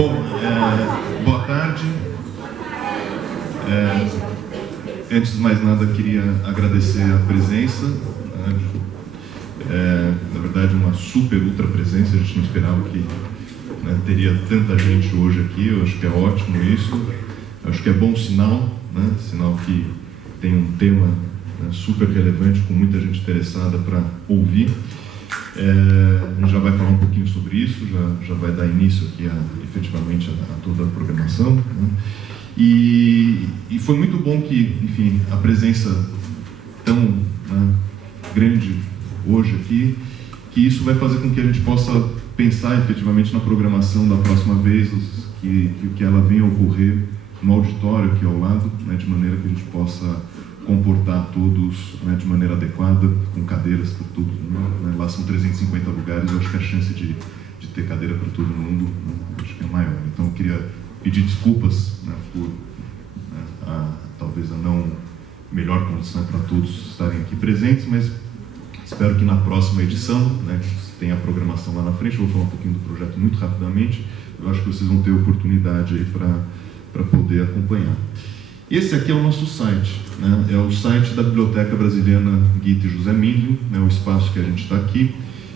Bom, boa tarde. Antes de mais nada, queria agradecer a presença. Na verdade, uma super ultra presença. A gente não esperava que teria tanta gente hoje aqui. Eu acho que é ótimo isso. Eu acho que é bom sinal, sinal que tem um tema super relevante, com muita gente interessada para ouvir. A gente já vai falar um pouquinho sobre isso, já vai dar início aqui efetivamente a toda a programação. E foi muito bom que, enfim, a presença tão grande hoje aqui, que isso vai fazer com que a gente possa pensar efetivamente na programação da próxima vez, que ela venha a ocorrer no auditório aqui ao lado, de maneira que a gente possa comportar todos de maneira adequada, com cadeiras para todo mundo. Lá são 350 lugares, eu acho que a chance de ter cadeira para todo mundo acho que é maior. Então eu queria pedir desculpas por talvez a não melhor condição para todos estarem aqui presentes, mas espero que na próxima edição, que tem a programação lá na frente, eu vou falar um pouquinho do projeto muito rapidamente, eu acho que vocês vão ter oportunidade aí para poder acompanhar. Esse aqui é o nosso site, é o site da Biblioteca Brasiliana Guita e José Mílio, o espaço que a gente está aqui.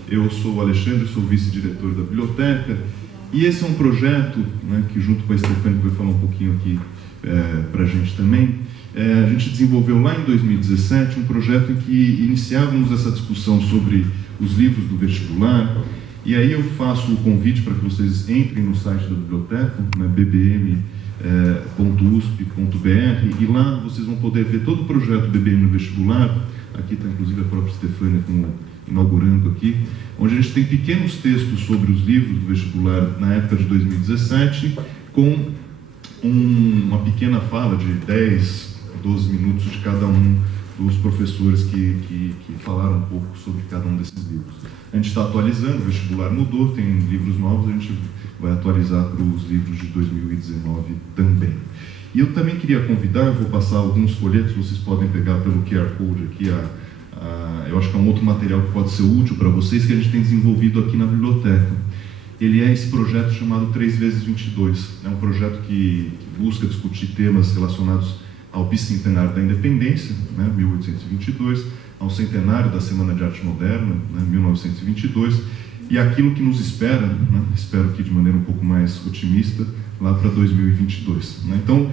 Eu sou o Alexandre, sou vice-diretor da biblioteca, e esse é um projeto que, junto com a Stefania, que vai falar um pouquinho aqui para a gente também, a gente desenvolveu lá em 2017 um projeto em que iniciávamos essa discussão sobre os livros do vestibular, e aí eu faço o convite para que vocês entrem no site da biblioteca, bbm.usp.br, e lá vocês vão poder ver todo o projeto BBM no vestibular. Aqui está inclusive a própria Stefania inaugurando aqui, onde a gente tem pequenos textos sobre os livros do vestibular na época de 2017, com uma pequena fala de 10, 12 minutos de cada um dos professores que falaram um pouco sobre cada um desses livros. A gente está atualizando, o vestibular mudou, tem livros novos, a gente vai atualizar para os livros de 2019 também. E eu também queria convidar, eu vou passar alguns folhetos, vocês podem pegar pelo QR Code aqui, eu acho que é um outro material que pode ser útil para vocês, que a gente tem desenvolvido aqui na biblioteca. Ele é esse projeto chamado 3x22, é um projeto que busca discutir temas relacionados ao bicentenário da independência, 1822, ao centenário da Semana de Arte Moderna, 1922, e aquilo que nos espera, espero que de maneira um pouco mais otimista, lá para 2022. Então,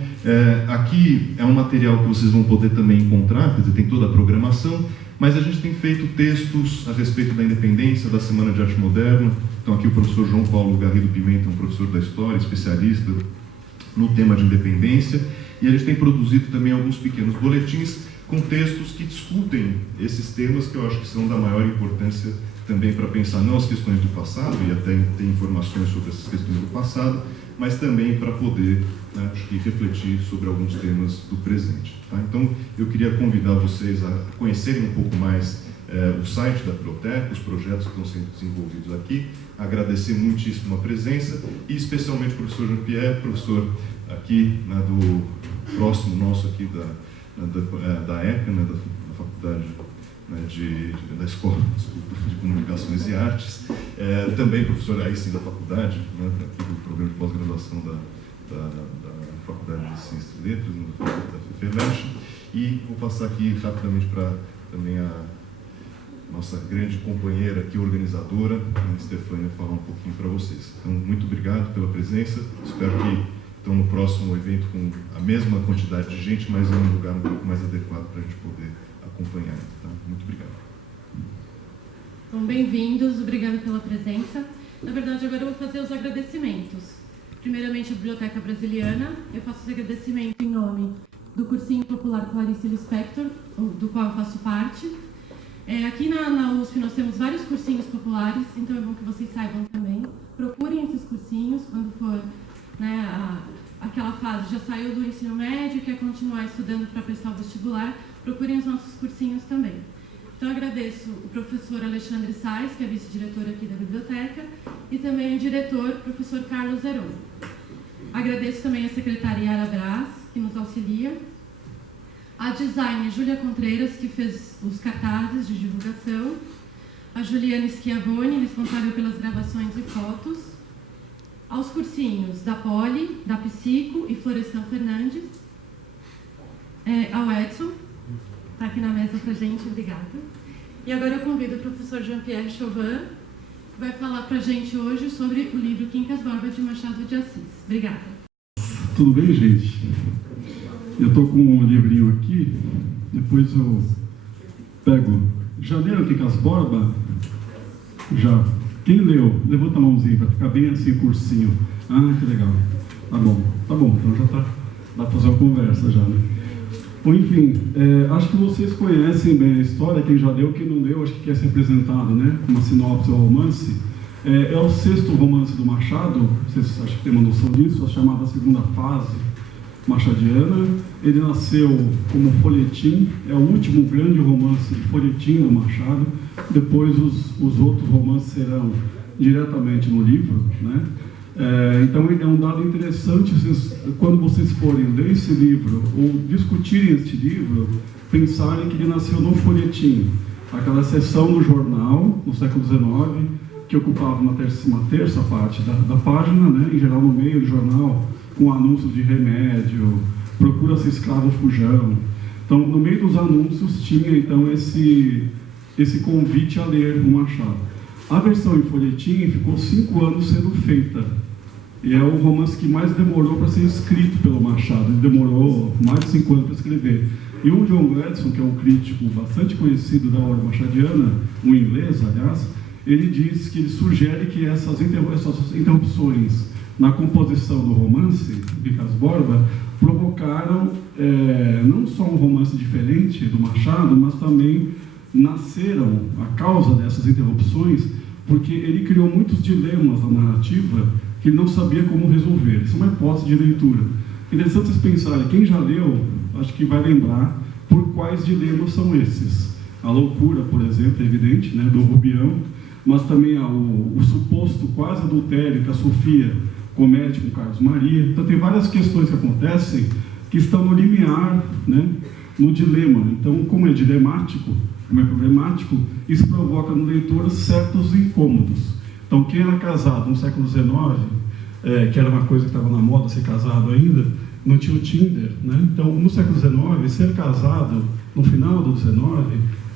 aqui é um material que vocês vão poder também encontrar, quer dizer, tem toda a programação, mas a gente tem feito textos a respeito da independência, da Semana de Arte Moderna. Então aqui o professor João Paulo Garrido Pimenta, um professor da História, especialista no tema de independência, e a gente tem produzido também alguns pequenos boletins com textos que discutem esses temas que eu acho que são da maior importância também para pensar não as questões do passado, e até tem informações sobre essas questões do passado, mas também para poder acho que refletir sobre alguns temas do presente. Então, eu queria convidar vocês a conhecerem um pouco mais o site da biblioteca, os projetos que estão sendo desenvolvidos aqui, agradecer muitíssimo a presença, e especialmente o professor Jean-Pierre, professor aqui do próximo nosso aqui da ECA, da Faculdade da Escola de Comunicações e Artes, também professor aí sim da faculdade, aqui do programa de pós-graduação da Faculdade de Ciências e Letras, da FEFELESH, e vou passar aqui rapidamente para também a nossa grande companheira aqui, organizadora, a Stefania, falar um pouquinho para vocês. Então, muito obrigado pela presença, espero que estão no próximo evento com a mesma quantidade de gente, mas em um lugar um pouco mais adequado para a gente poder acompanhar. Muito obrigado. Bom, bem-vindos, obrigado pela presença. Na verdade, agora eu vou fazer os agradecimentos. Primeiramente, a Biblioteca Brasiliana. Eu faço esse agradecimento em nome do Cursinho Popular Clarice Lispector, do qual eu faço parte. Aqui na USP nós temos vários cursinhos populares, então é bom que vocês saibam também. Procurem esses cursinhos quando for aquela fase, já saiu do ensino médio, quer continuar estudando para prestar o vestibular, procurem os nossos cursinhos também. Então, eu agradeço o professor Alexandre Sais, que é vice-diretor aqui da biblioteca, e também o diretor, professor Carlos Zeron. Agradeço também a secretária Yara Braz, que nos auxilia, a designer Júlia Contreiras, que fez os cartazes de divulgação, a Juliana Schiavone, responsável pelas gravações e fotos, aos cursinhos da Poli, da Psico e Florestan Fernandes, ao Edson, está aqui na mesa para a gente, obrigada. E agora eu convido o professor Jean-Pierre Chauvin, que vai falar para a gente hoje sobre o livro Quincas Borba de Machado de Assis. Obrigada. Tudo bem, gente? Eu estou com um livrinho aqui, depois eu pego. Já leram Quincas Borba? Já. Quem leu? Levanta a mãozinha para ficar bem assim, cursinho. Ah, que legal. Tá bom, então já dá para fazer uma conversa já, né? Bom, enfim, acho que vocês conhecem bem a história, quem já leu, quem não leu, acho que quer ser apresentado, né? Uma sinopse ao romance. É o 6º romance do Machado, vocês acho que tem uma noção disso, a chamada segunda fase machadiana. Ele nasceu como folhetim, é o último grande romance de folhetim do Machado. Depois os outros romances serão diretamente no livro, né? Então é um dado interessante, quando vocês forem ler esse livro ou discutirem este livro, pensarem que ele nasceu no folhetim, aquela seção no jornal, no século XIX, que ocupava uma terça parte da página, né? Em geral no meio do jornal, com anúncios de remédio, procura-se escravo fujão. Então, no meio dos anúncios tinha então esse convite a ler o Machado. A versão em folhetim ficou 5 anos sendo feita. E é o romance que mais demorou para ser escrito pelo Machado. Ele demorou mais de 5 anos para escrever. E o John Gladstone, que é um crítico bastante conhecido da obra machadiana, um inglês, aliás, ele diz que ele sugere que essas interrupções na composição do romance, Quincas Borba, provocaram não só um romance diferente do Machado, mas também nasceram, a causa dessas interrupções, porque ele criou muitos dilemas na narrativa que ele não sabia como resolver. Isso é uma hipótese de leitura. Interessante vocês pensarem, quem já leu, acho que vai lembrar por quais dilemas são esses. A loucura, por exemplo, é evidente, né, do Rubião, mas também o suposto quase adultério que a Sofia comete com Carlos Maria. Então tem várias questões que acontecem que estão no limiar, né, no dilema. Então, como é dilemático, como é problemático, isso provoca no leitor certos incômodos. Então, quem era casado no século XIX, que era uma coisa que estava na moda ser casado ainda, não tinha o Tinder, né? Então, no século XIX, ser casado, no final do XIX,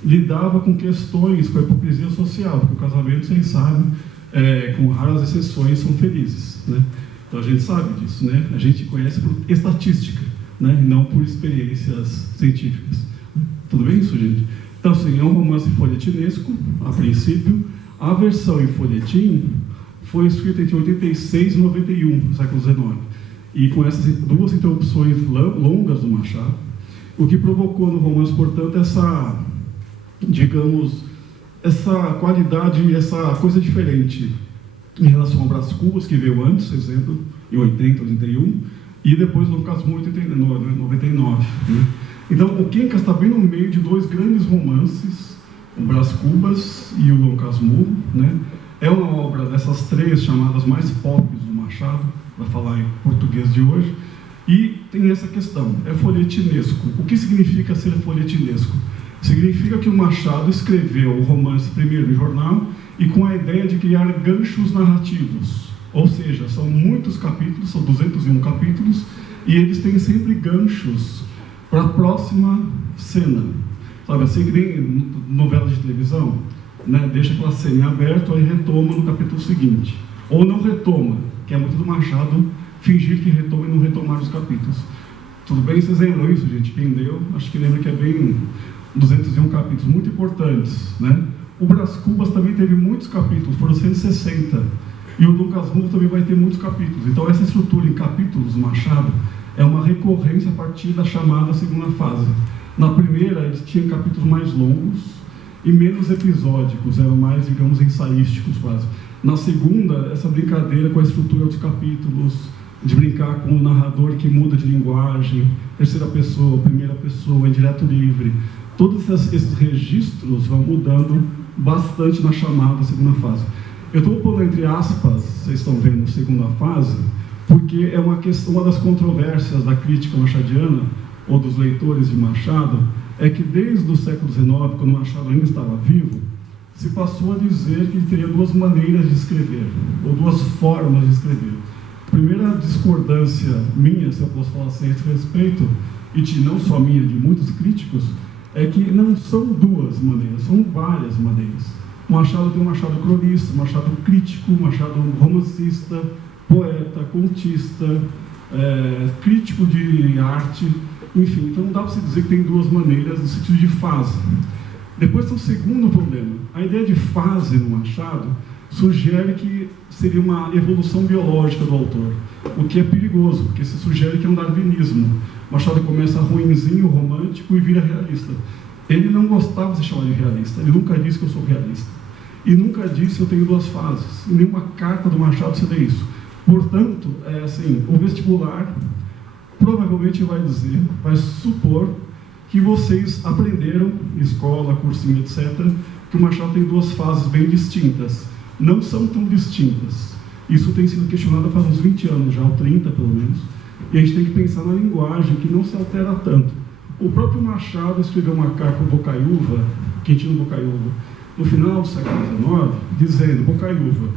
lidava com questões, com a hipocrisia social, porque o casamento, vocês sabem, com raras exceções, são felizes, né? Então, a gente sabe disso, né? A gente conhece por estatística, né? E não por experiências científicas. Tudo bem isso, gente? Então, assim, é um romance folhetinesco, a princípio. A versão em folhetim foi escrita entre 86 e 91, no século XIX. E com essas 2 interrupções longas do Machado, o que provocou no romance, portanto, essa qualidade, essa coisa diferente em relação ao Brás Cubas, que veio antes, por exemplo, em 80, 81, e depois no Casmurro, em 99. Né? Então, o Quincas está bem no meio de 2 grandes romances, o Brás Cubas e o Dom Casmurro, né? É uma obra dessas 3 chamadas mais pop do Machado, para falar em português de hoje, e tem essa questão, é folhetinesco. O que significa ser folhetinesco? Significa que o Machado escreveu o romance primeiro em jornal e com a ideia de criar ganchos narrativos, ou seja, são muitos capítulos, são 201 capítulos, e eles têm sempre ganchos para a próxima cena. Sabe, assim que nem novela de televisão, né? Deixa aquela cena aberta e retoma no capítulo seguinte. Ou não retoma, que é muito do Machado fingir que retoma e não retomar os capítulos. Tudo bem? Vocês lembram isso, gente? Quem leu, acho que lembra que é bem 201 capítulos, muito importantes, né? O Brás Cubas também teve muitos capítulos, foram 160. E o Dom Casmurro também vai ter muitos capítulos. Então, essa estrutura em capítulos do Machado é uma recorrência a partir da chamada segunda fase. Na primeira, eles tinham capítulos mais longos e menos episódicos, eram mais, digamos, ensaísticos quase. Na segunda, essa brincadeira com a estrutura dos capítulos, de brincar com o narrador que muda de linguagem, terceira pessoa, primeira pessoa, indireto livre. Todos esses registros vão mudando bastante na chamada segunda fase. Eu estou pondo entre aspas, vocês estão vendo, segunda fase, porque é uma das controvérsias da crítica machadiana, ou dos leitores de Machado, é que desde o século XIX, quando Machado ainda estava vivo, se passou a dizer que ele teria duas maneiras de escrever, ou duas formas de escrever. A primeira discordância minha, se eu posso falar assim, a esse respeito, e não só minha, de muitos críticos, é que não são duas maneiras, são várias maneiras. O Machado tem um Machado cronista, um Machado crítico, um Machado romancista, poeta, contista, crítico de arte, enfim. Então não dá para se dizer que tem duas maneiras no sentido de fase. Depois tem o segundo problema. A ideia de fase no Machado sugere que seria uma evolução biológica do autor, o que é perigoso, porque se sugere que é um darwinismo. Machado começa ruinzinho, romântico e vira realista. Ele não gostava de ser chamado de realista, ele nunca disse que eu sou realista. E nunca disse que eu tenho duas fases. Em nenhuma carta do Machado você vê isso. Portanto, o vestibular provavelmente vai dizer, vai supor que vocês aprenderam, escola, cursinho, etc., que o Machado tem duas fases bem distintas. Não são tão distintas. Isso tem sido questionado faz uns 20 anos já, ou 30 pelo menos. E a gente tem que pensar na linguagem, que não se altera tanto. O próprio Machado escreveu uma carta para o Bocaiúva, Quintino Bocaiúva, no final do século XIX, dizendo: Bocaiúva,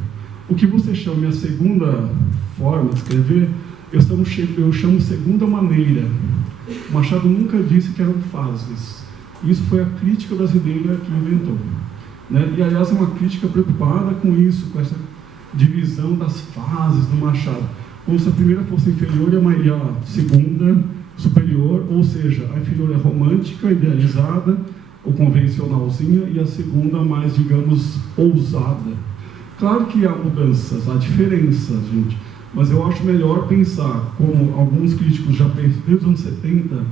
o que você chama a segunda forma de escrever, eu chamo segunda maneira. O Machado nunca disse que eram fases. Isso foi a crítica brasileira que inventou. Né? E, aliás, é uma crítica preocupada com isso, com essa divisão das fases do Machado. Como se a primeira fosse inferior e a segunda superior, ou seja, a inferior é romântica, idealizada, ou convencionalzinha, e a segunda mais, digamos, ousada. Claro que há mudanças, há diferenças, gente, mas eu acho melhor pensar, como alguns críticos já pensam desde os anos 70,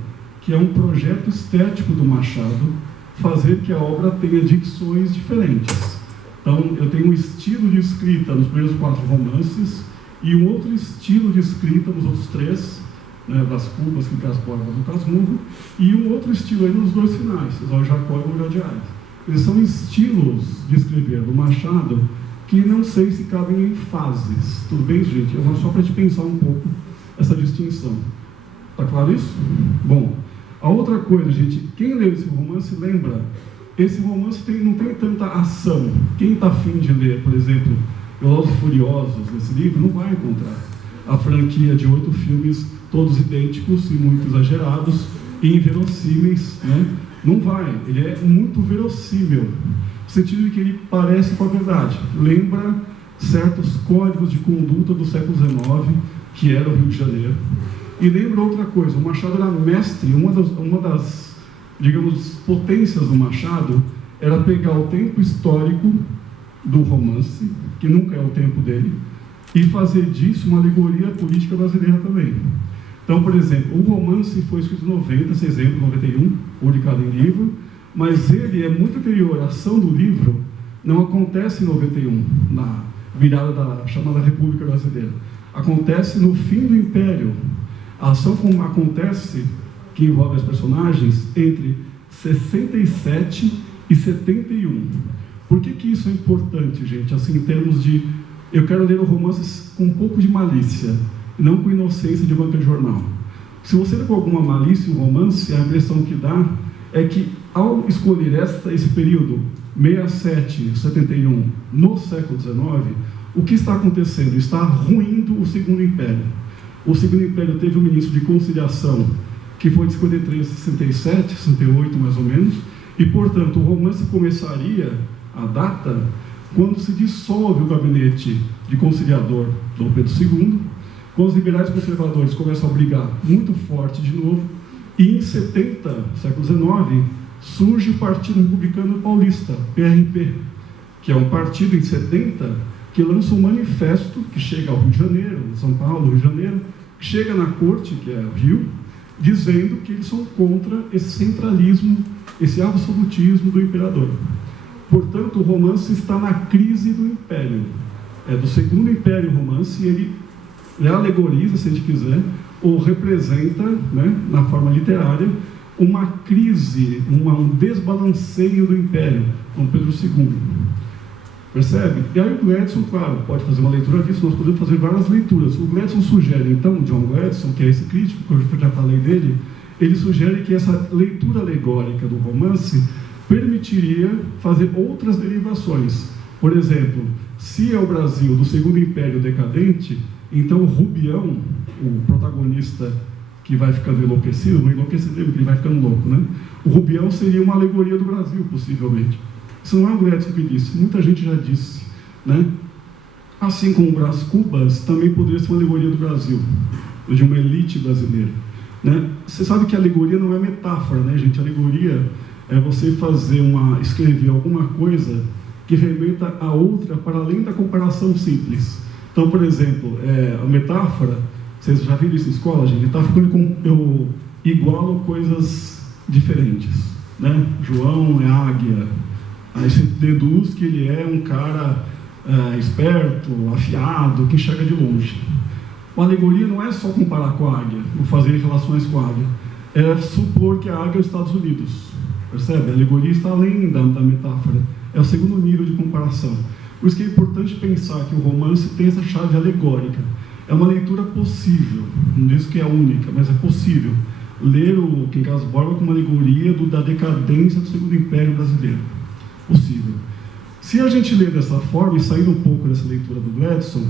que é um projeto estético do Machado fazer que a obra tenha dicções diferentes. Então, eu tenho um estilo de escrita nos primeiros 4 romances e um outro estilo de escrita nos outros 3, né, das Cubas, Quincas Borba, do Casmurro, e um outro estilo aí nos 2 finais, o Jacó e o Mulher de Ares. Eles são estilos de escrever do Machado que não sei se cabem em fases. Tudo bem, gente? Eu vou só para te pensar um pouco essa distinção. Está claro isso? Bom, a outra coisa, gente, quem leu esse romance lembra, esse romance não tem tanta ação. Quem está afim de ler, por exemplo, Velozes e Furiosos, nesse livro, não vai encontrar a franquia de 8 filmes, todos idênticos e muito exagerados e inverossímeis, né? Não vai, ele é muito verossímil, no sentido de que ele parece com a verdade, lembra certos códigos de conduta do século XIX, que era o Rio de Janeiro, e lembra outra coisa, o Machado era mestre, uma das, digamos, potências do Machado era pegar o tempo histórico do romance, que nunca é o tempo dele, e fazer disso uma alegoria política brasileira também. Então, por exemplo, o romance foi escrito em 90, esse exemplo, 91, publicado em livro, mas ele é muito anterior. A ação do livro não acontece em 91, na virada da chamada República Brasileira. Acontece no fim do Império. A ação acontece, que envolve as personagens, entre 67 e 71. Por que isso é importante, gente? Assim, em termos de... Eu quero ler o romance com um pouco de malícia, não com inocência de banca de jornal. Se você ler com alguma malícia um romance, a impressão que dá é que, ao escolher esse período, 67, 71, no século XIX, o que está acontecendo? Está ruindo o Segundo Império. O Segundo Império teve um ministro de conciliação, que foi de 53 a 67, 68 mais ou menos, e, portanto, o romance começaria, a data, quando se dissolve o gabinete de conciliador Dom Pedro II, quando os liberais conservadores começam a brigar muito forte de novo, e em 70, século XIX, surge o Partido Republicano Paulista, PRP, que é um partido em 70 que lança um manifesto que chega ao Rio de Janeiro, São Paulo, Rio de Janeiro, que chega na corte, que é o Rio, dizendo que eles são contra esse centralismo, esse absolutismo do imperador. Portanto, o romance está na crise do Império. É do Segundo Império o romance, e ele alegoriza, se a gente quiser, ou representa, né, na forma literária, uma crise, um desbalanceio do Império, com Pedro II. Percebe? E aí o Gladson, claro, pode fazer uma leitura disso, nós podemos fazer várias leituras. O Gladson sugere, então, John Gladson, que é esse crítico, que eu já falei dele, ele sugere que essa leitura alegórica do romance permitiria fazer outras derivações. Por exemplo, se é o Brasil do Segundo Império decadente, então o Rubião, o protagonista que vai ficando enlouquecido, não enlouquecido, ele vai ficando louco, né? O Rubião seria uma alegoria do Brasil, possivelmente. Isso não é o Gretchen que disse, muita gente já disse, né? Assim como o Brás Cubas também poderia ser uma alegoria do Brasil, de uma elite brasileira, né? Você sabe que a alegoria não é metáfora, né, gente? A alegoria é você escrever alguma coisa que remeta a outra para além da comparação simples. Então, por exemplo, a metáfora, vocês já viram isso em escola, gente? Metáfora quando eu igualo coisas diferentes, né? João é águia, aí você deduz que ele é um cara esperto, afiado, que enxerga de longe. A alegoria não é só comparar com a águia, ou fazer relações com a águia, é supor que a águia é os Estados Unidos, percebe? A alegoria está além da metáfora, é o segundo nível de comparação. Por isso que é importante pensar que o romance tem essa chave alegórica. É uma leitura possível, não diz que é única, mas é possível ler o Quincas Borba como uma alegoria da decadência do Segundo Império Brasileiro. Possível. Se a gente ler dessa forma, e sair um pouco dessa leitura do Gladson,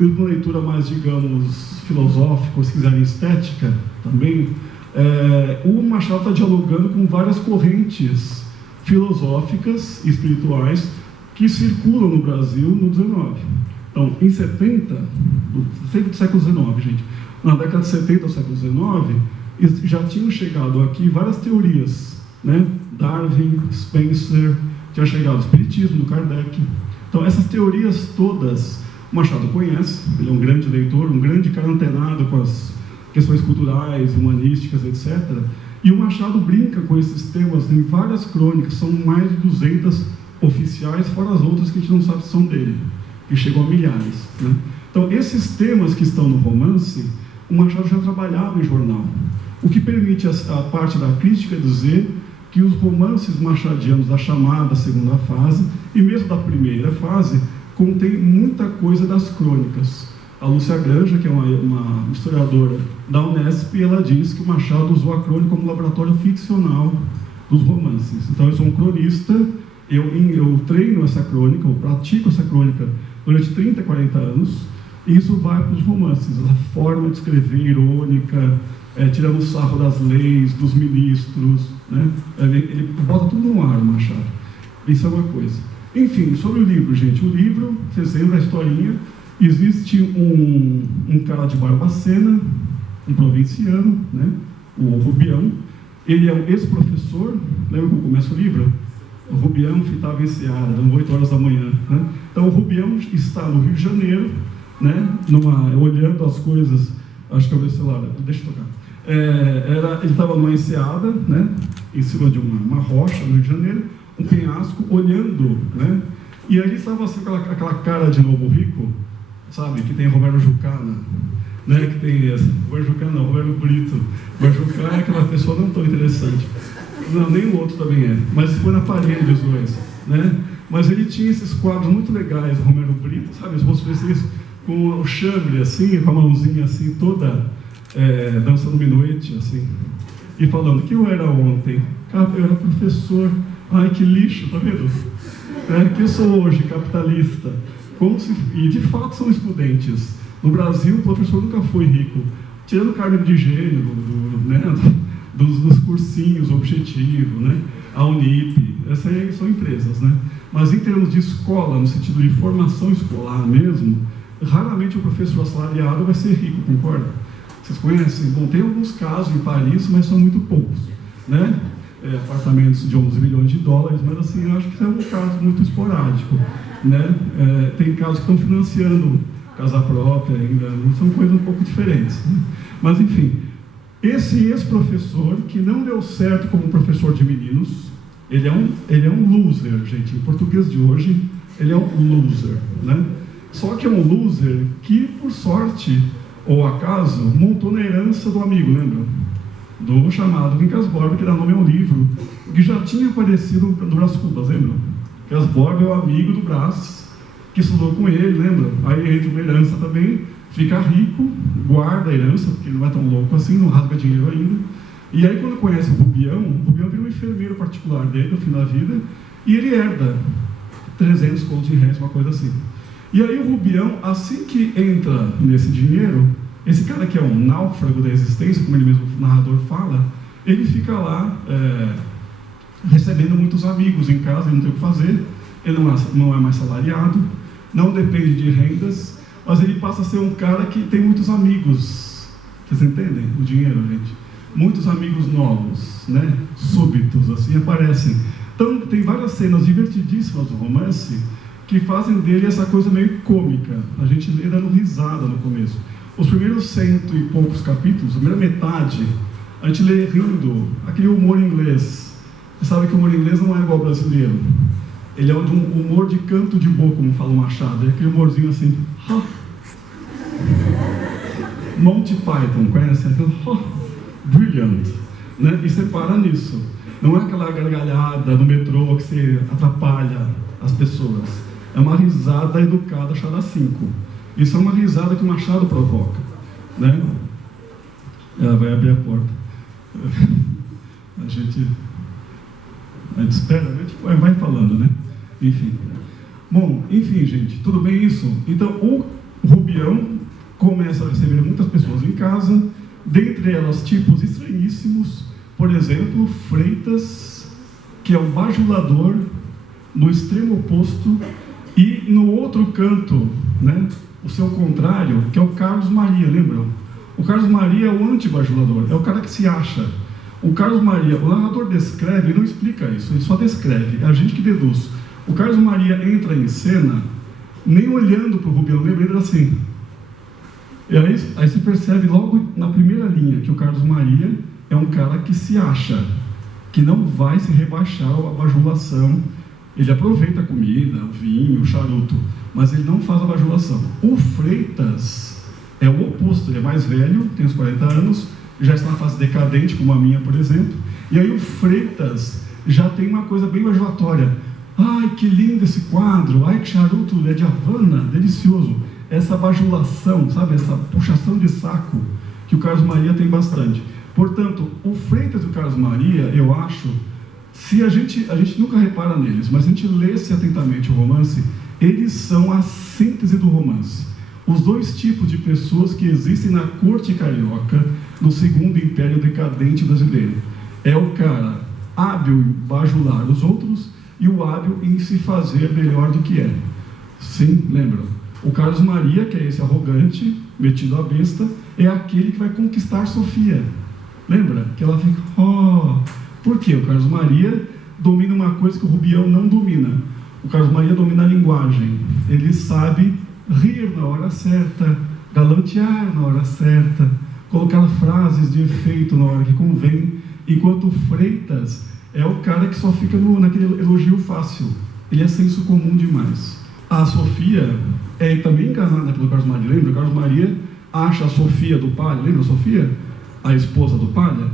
e uma leitura mais, digamos, filosófica, ou se quiserem estética também, o Machado está dialogando com várias correntes filosóficas e espirituais que circulam no Brasil no XIX. Então, em 70, do século XIX, gente, na década de 70 do século XIX, já tinham chegado aqui várias teorias, né? Darwin, Spencer, tinha chegado o Espiritismo, do Kardec. Então, essas teorias todas, o Machado conhece, ele é um grande leitor, um grande cara antenado com as questões culturais, humanísticas, etc. E o Machado brinca com esses temas em várias crônicas, são mais de 200 oficiais, fora as outras que a gente não sabe se são dele, que chegam a milhares, né? Então, esses temas que estão no romance, o Machado já trabalhava em jornal, o que permite a parte da crítica dizer que os romances machadianos da chamada segunda fase, e mesmo da primeira fase, contém muita coisa das crônicas. A Lúcia Granja, que é uma historiadora da Unesp, ela diz que o Machado usou a crônica como laboratório ficcional dos romances. Então, eu sou um cronista, eu treino essa crônica, eu pratico essa crônica durante 30, 40 anos, e isso vai para os romances, a forma de escrever irônica, tirando o sarro das leis, dos ministros, né? Ele bota tudo no ar, Machado. Isso é uma coisa. Enfim, sobre o livro, gente. O livro, vocês lembram a historinha, existe um cara de Barbacena, um provinciano, né? O Rubião. Ele é um ex-professor, lembra como começa o livro? O Rubião fitava enseada, dando 8 horas da manhã, né? Então, o Rubião está no Rio de Janeiro, né? Olhando as coisas, acho que é o celular, deixa eu tocar. Ele estava numa enseada, né? Em cima de uma rocha no Rio de Janeiro, um penhasco, olhando, né? E aí estava assim, aquela cara de Lobo Rico, sabe? Que tem Roberto Jucá, né? Que tem Roberto Jucá não, Roberto Brito. Roberto Jucá é aquela pessoa não tão interessante. Não, nem o outro também é, mas foi na parede os dois, né? Mas ele tinha esses quadros muito legais, o Romero Brito, sabe? Os rostos com o chambre, assim, com a mãozinha assim, toda dançando minuete, assim, e falando que eu era ontem, eu era professor, ai que lixo, tá vendo? Que eu sou hoje capitalista, e de fato são excludentes. No Brasil, o professor nunca foi rico, tirando cargo de gênero, né? Dos cursinhos, objetivo, né? A Unip, essas aí são empresas, né? Mas em termos de escola, no sentido de formação escolar mesmo, raramente o professor assalariado vai ser rico, concorda? Vocês conhecem? Bom, tem alguns casos em Paris, mas são muito poucos, né? Apartamentos de 11 milhões de dólares, mas assim, eu acho que é um caso muito esporádico, né? Tem casos que estão financiando casa própria ainda, são coisas um pouco diferentes, né? Mas enfim, esse ex-professor que não deu certo como professor de meninos, ele é um loser, gente. Em português de hoje, ele é um loser, né? Só que é um loser que, por sorte ou acaso, montou na herança do amigo, lembra? Do chamado Quincas Borba, que dá nome ao livro, que já tinha aparecido no Brás Cubas, lembra? Quincas Borba é o amigo do Brás, que estudou com ele, lembra? Aí entra uma herança também, fica rico, guarda a herança, porque ele não é tão louco assim, não rasga dinheiro ainda, E aí, quando conhece o Rubião vira um enfermeiro particular dele no fim da vida, e ele herda 300 contos de réis, uma coisa assim. E aí o Rubião, assim que entra nesse dinheiro, esse cara que é um náufrago da existência, como ele mesmo, o narrador, fala, ele fica lá recebendo muitos amigos em casa, ele não tem o que fazer, ele não é mais salariado, não depende de rendas, mas ele passa a ser um cara que tem muitos amigos. Vocês entendem o dinheiro, gente? Muitos amigos novos, né? Súbitos, assim, aparecem. Então, tem várias cenas divertidíssimas do romance que fazem dele essa coisa meio cômica. A gente lê dando risada no começo. Os primeiros 100 e poucos capítulos, a primeira metade, a gente lê rindo, aquele humor inglês. Você sabe que o humor inglês não é igual ao brasileiro. Ele é um humor de canto de boca, como fala o Machado. É aquele humorzinho assim. Ha. Monty Python, conhece? Brilliant. Né? E você para nisso. Não é aquela gargalhada no metrô que você atrapalha as pessoas. É uma risada educada, achada 5. Isso é uma risada que o Machado provoca. Né? Ela vai abrir a porta. A gente espera, né? Vai falando, né? Enfim. Bom, enfim, gente, tudo bem isso? Então, o Rubião começa a receber muitas pessoas em casa, dentre elas tipos estranhíssimos, por exemplo, Freitas, que é um bajulador no extremo oposto, e no outro canto, né, o seu contrário, que é o Carlos Maria, lembram? O Carlos Maria é o anti-bajulador, é o cara que se acha. O Carlos Maria, o narrador descreve, ele não explica isso, ele só descreve, é a gente que deduz. O Carlos Maria entra em cena, nem olhando para o Rubião, lembra? Ele entra assim. E aí se percebe logo na primeira linha que o Carlos Maria é um cara que se acha, que não vai se rebaixar à bajulação. Ele aproveita a comida, o vinho, o charuto, mas ele não faz a bajulação. O Freitas é o oposto, ele é mais velho, tem uns 40 anos, já está na fase decadente, como a minha, por exemplo, e aí o Freitas já tem uma coisa bem bajulatória. Ai, que lindo esse quadro, ai, que charuto é de Havana, delicioso. Essa bajulação, sabe, essa puxação de saco que o Carlos Maria tem bastante. Portanto, o Freitas e o Carlos Maria, eu acho, se a gente nunca repara neles, mas a gente lesse atentamente o romance, eles são a síntese do romance. Os dois tipos de pessoas que existem na corte carioca, no segundo império decadente brasileiro. É o cara hábil em bajular os outros e o hábil em se fazer melhor do que é. Sim, lembram? O Carlos Maria, que é esse arrogante, metido à besta, é aquele que vai conquistar Sofia. Lembra? Que ela fica, oh... Por quê? O Carlos Maria domina uma coisa que o Rubião não domina. O Carlos Maria domina a linguagem. Ele sabe rir na hora certa, galantear na hora certa, colocar frases de efeito na hora que convém, enquanto o Freitas é o cara que só fica naquele elogio fácil. Ele é senso comum demais. A Sofia é também enganada pelo Carlos Maria. Lembra? O Carlos Maria acha a Sofia do Palha. Lembra a Sofia? A esposa do Palha?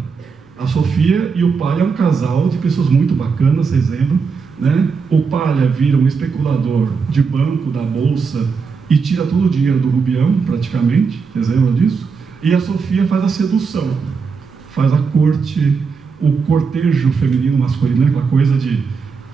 A Sofia e o Palha é um casal de pessoas muito bacanas, vocês lembram? Né? O Palha vira um especulador de banco, da bolsa, e tira todo o dinheiro do Rubião, praticamente. Vocês lembram disso? E a Sofia faz a sedução, faz a corte, o cortejo feminino masculino, né? Aquela coisa de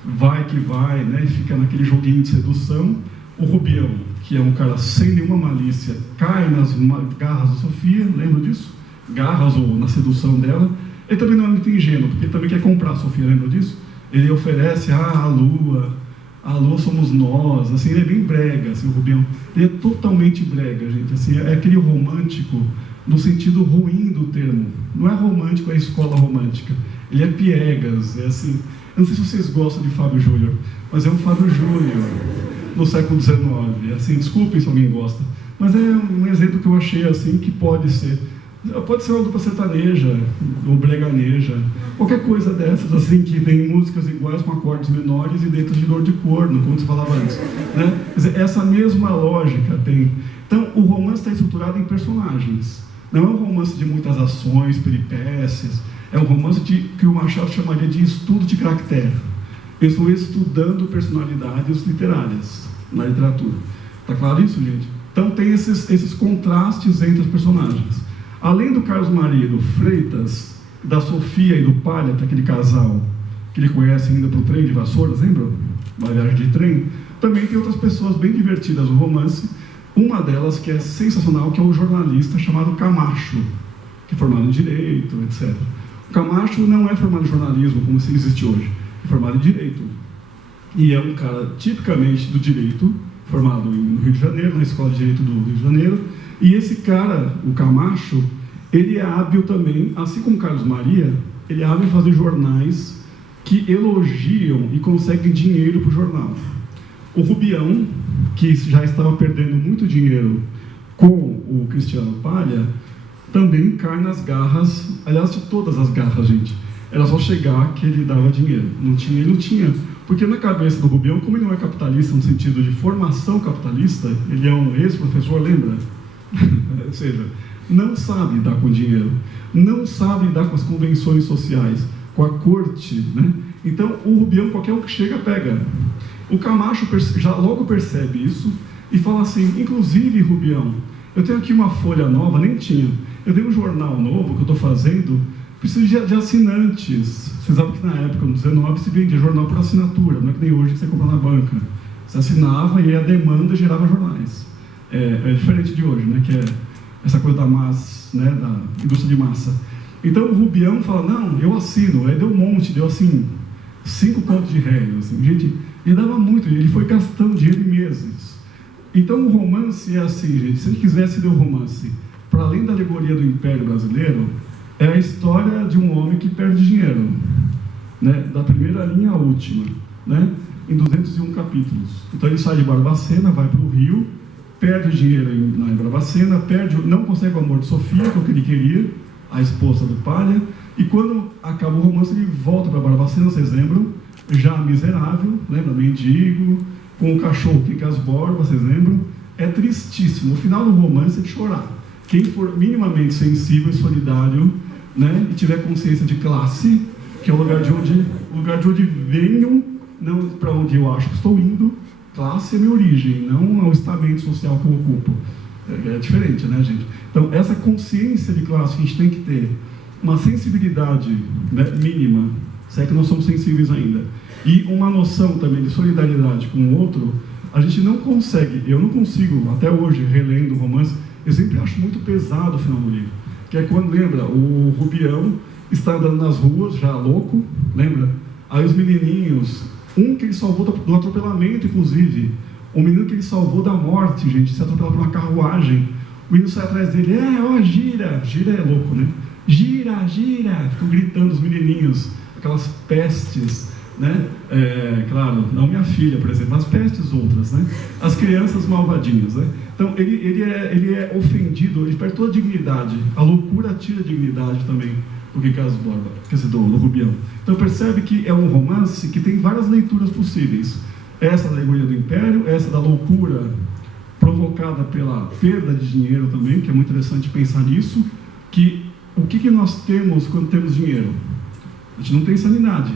vai que vai, né? E fica naquele joguinho de sedução. O Rubião, que é um cara sem nenhuma malícia, cai nas garras da Sofia, lembra disso? Garras ou na sedução dela. Ele também não é muito ingênuo, porque ele também quer comprar a Sofia, lembra disso? Ele oferece a lua somos nós, assim, ele é bem brega, assim, o Rubião. Ele é totalmente brega, gente, assim, é aquele romântico no sentido ruim do termo. Não é romântico, é escola romântica. Ele é piegas, é assim. Eu não sei se vocês gostam de Fábio Júnior, mas é um Fábio Júnior no século XIX. Assim, desculpem se alguém gosta, mas é um exemplo que eu achei assim que pode ser uma dupla sertaneja ou breganeja, qualquer coisa dessas, assim, que tem músicas iguais com acordes menores e letras de dor de corno, como você falava antes, né? Quer dizer, essa mesma lógica tem. Então, o romance está estruturado em personagens. Não é um romance de muitas ações, peripécias. É um romance que o Machado chamaria de estudo de caractere. Eu estou estudando personalidades literárias na literatura. Está claro isso, gente? Então, tem esses contrastes entre os personagens. Além do Carlos Maria e do Freitas, da Sofia e do Palha, que é aquele casal que ele conhece ainda para o trem de Vassouras, lembra? Uma viagem de trem. Também tem outras pessoas bem divertidas no romance. Uma delas que é sensacional, que é um jornalista chamado Camacho, que é formado em Direito, etc. O Camacho não é formado em jornalismo, como se existe hoje, é formado em Direito. E é um cara tipicamente do Direito, formado no Rio de Janeiro, na Escola de Direito do Rio de Janeiro. E esse cara, o Camacho, ele é hábil também, assim como Carlos Maria, ele é hábil em fazer jornais que elogiam e conseguem dinheiro para o jornal. O Rubião, que já estava perdendo muito dinheiro com o Cristiano Palha, também cai nas garras, aliás, de todas as garras, gente. Era só chegar que ele dava dinheiro. Ele não tinha. Porque na cabeça do Rubião, como ele não é capitalista no sentido de formação capitalista, ele é um ex-professor, lembra? Ou seja, não sabe lidar com dinheiro, não sabe lidar com as convenções sociais, com a corte, né? Então, o Rubião, qualquer um que chega, pega. O Camacho já logo percebe isso e fala assim, inclusive, Rubião, eu tenho aqui uma folha nova, nem tinha, eu tenho um jornal novo que eu estou fazendo, preciso de assinantes. Você sabe que na época, no 19, se vendia jornal por assinatura, não é que nem hoje que você compra na banca. Você assinava e a demanda gerava jornais. É diferente de hoje, né, que é essa coisa da massa, né, da indústria de massa. Então o Rubião fala, não, eu assino. Aí deu um monte, deu assim, 5 contos de réis. Assim. Gente, ele dava muito, ele foi gastando dinheiro em meses. Então o romance é assim, gente, se ele quisesse ler o romance, para além da alegoria do Império Brasileiro, é a história de um homem que perde dinheiro, né, da primeira linha à última, né, em 201 capítulos. Então ele sai de Barbacena, vai para o Rio, perde dinheiro em Barbacena, não consegue o amor de Sofia, que é o que ele queria, a esposa do Palha, e quando acaba o romance ele volta para Barbacena, vocês lembram? Já miserável, lembra? Mendigo, com o cachorro que as borba, vocês lembram? É tristíssimo. O final do romance é de chorar. Quem for minimamente sensível e solidário, né, e tiver consciência de classe, que é o lugar de onde venho, não para onde eu acho que estou indo. Classe é minha origem, não é o estamento social que eu ocupo. É diferente, né, gente? Então, essa consciência de classe que a gente tem que ter, uma sensibilidade, né, mínima, se é que nós somos sensíveis ainda, e uma noção também de solidariedade com o outro, a gente não consegue, eu não consigo, até hoje, relendo o romance, eu sempre acho muito pesado o final do livro, que é quando, lembra, o Rubião está andando nas ruas, já louco, lembra? Aí os menininhos, um que ele salvou do atropelamento, inclusive, o menino que ele salvou da morte, gente, se atropelou por uma carruagem, o menino sai atrás dele, gira é louco, né? Gira, ficam gritando os menininhos, aquelas pestes, né? Claro, não minha filha, por exemplo, as pestes outras, né? As crianças malvadinhas, né? Então, ele é ofendido, ele perde toda a dignidade, a loucura tira a dignidade também do Ricardo Borba, quer dizer, do Rubião. Então, percebe que é um romance que tem várias leituras possíveis. Essa da alegoria do Império, essa da loucura provocada pela perda de dinheiro também, que é muito interessante pensar nisso, que o que nós temos quando temos dinheiro? A gente não tem sanidade.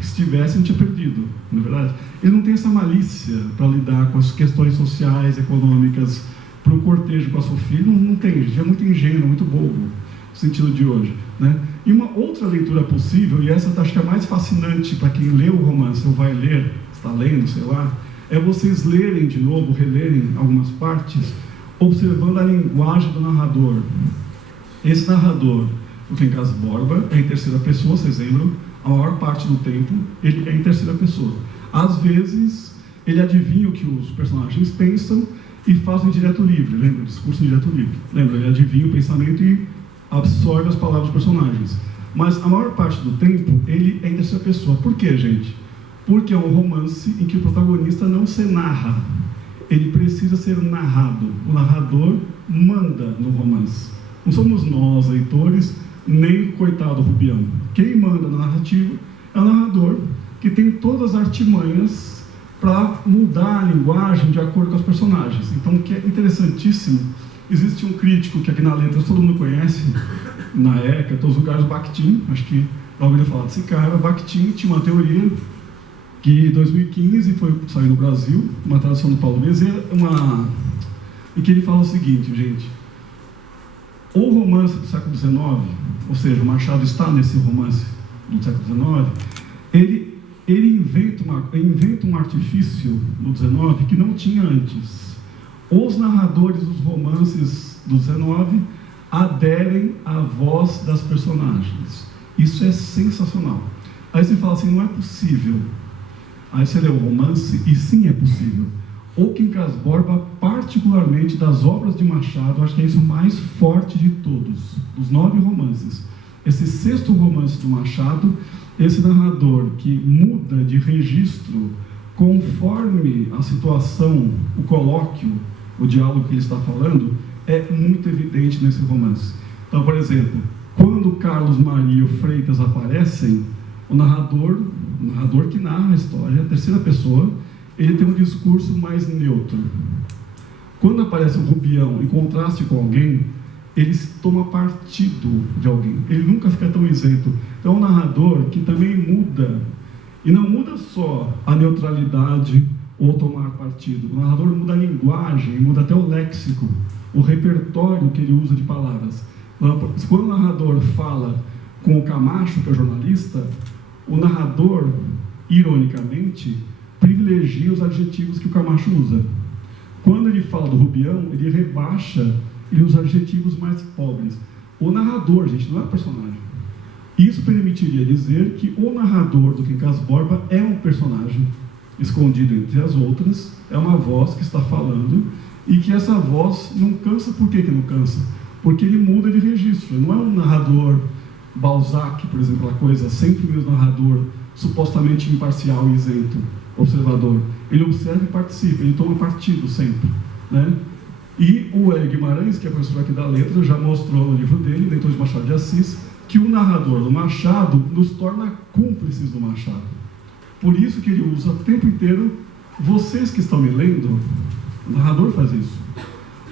Se tivesse, a gente tinha perdido, não é verdade? Ele não tem essa malícia para lidar com as questões sociais, econômicas, para o cortejo com a Sofia, não tem, gente, é muito ingênuo, muito bobo, no sentido de hoje, né? E uma outra leitura possível, e essa acho que é a mais fascinante para quem lê o romance ou vai ler, está lendo, sei lá, é vocês lerem de novo, relerem algumas partes, observando a linguagem do narrador. Esse narrador, o Quincas Borba, é em terceira pessoa, vocês lembram? A maior parte do tempo, ele é em terceira pessoa. Às vezes, ele adivinha o que os personagens pensam e faz em direto livre, lembra? Discurso em direto livre. Lembra? Ele adivinha o pensamento e absorve as palavras dos personagens. Mas a maior parte do tempo, ele é em terceira pessoa. Por quê, gente? Porque é um romance em que o protagonista não se narra. Ele precisa ser narrado. O narrador manda no romance. Não somos nós, leitores, nem o coitado Rubião. Quem manda na narrativa é o narrador, que tem todas as artimanhas para mudar a linguagem de acordo com os personagens. Então, o que é interessantíssimo, existe um crítico que aqui na Letras todo mundo conhece, na ECA, todos os lugares, Bakhtin, acho que já ouviram falar desse cara. Bakhtin tinha uma teoria que em 2015 saiu no Brasil, uma tradução do Paulo Bezerra, em que ele fala o seguinte, gente: O romance do século XIX, ou seja, o Machado está nesse romance do século XIX, ele inventa um artifício no XIX que não tinha antes. Os narradores dos romances do XIX aderem à voz das personagens. Isso é sensacional. Aí você fala assim, não é possível. Aí você lê o romance e sim é possível. O Quincas Borba, particularmente das obras de Machado, acho que é isso o mais forte de todos, dos 9 romances. Esse 6º romance do Machado, esse narrador que muda de registro conforme a situação, o colóquio, o diálogo que ele está falando, é muito evidente nesse romance. Então, por exemplo, quando Carlos Maria e o Freitas aparecem, o narrador que narra a história, a terceira pessoa, ele tem um discurso mais neutro. Quando aparece o Rubião em contraste com alguém, ele toma partido de alguém. Ele nunca fica tão isento. Então é um narrador que também muda. E não muda só a neutralidade ou tomar partido. O narrador muda a linguagem, muda até o léxico, o repertório que ele usa de palavras. Quando o narrador fala com o Camacho, que é o jornalista, o narrador, ironicamente, privilegia os adjetivos que o Camacho usa. Quando ele fala do Rubião, ele rebaixa os adjetivos mais pobres. O narrador, gente, não é o personagem. Isso permitiria dizer que o narrador do Quincas Borba é um personagem escondido entre as outras, é uma voz que está falando, e que essa voz não cansa. Por que não cansa? Porque ele muda de registro. Não é um narrador Balzac, por exemplo, a coisa, sempre o mesmo narrador, supostamente imparcial e isento, observador. Ele observa e participa, ele toma partido sempre, né? E o Hélio Guimarães, que é professor aqui da letra, já mostrou no livro dele, Leitor de Machado de Assis, que o narrador do Machado nos torna cúmplices do Machado. Por isso que ele usa o tempo inteiro, vocês que estão me lendo, o narrador faz isso.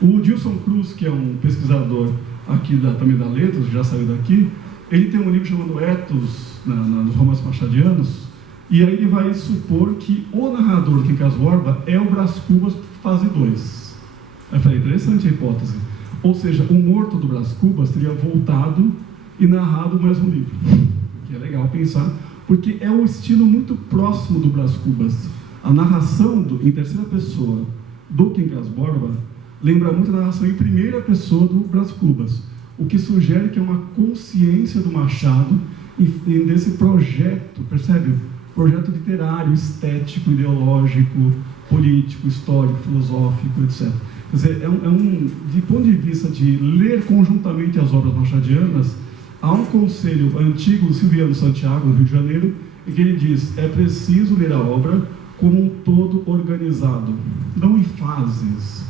O Dilson Cruz, que é um pesquisador aqui também da letra, já saiu daqui, ele tem um livro chamado Ethos, nos romances machadianos, e aí ele vai supor que o narrador do Quincas Borba é o Brás Cubas fase 2. Aí eu falei, interessante a hipótese. Ou seja, o morto do Brás Cubas teria voltado e narrado o mesmo livro. Que é legal pensar, porque é um estilo muito próximo do Brás Cubas. A narração em terceira pessoa do Quincas Borba lembra muito a narração em primeira pessoa do Brás Cubas, o que sugere que é uma consciência do Machado desse projeto, percebe? Projeto literário, estético, ideológico, político, histórico, filosófico, etc. Quer dizer, de ponto de vista de ler conjuntamente as obras machadianas, há um conselho antigo do Silviano Santiago, no Rio de Janeiro, em que ele diz, é preciso ler a obra como um todo organizado, não em fases,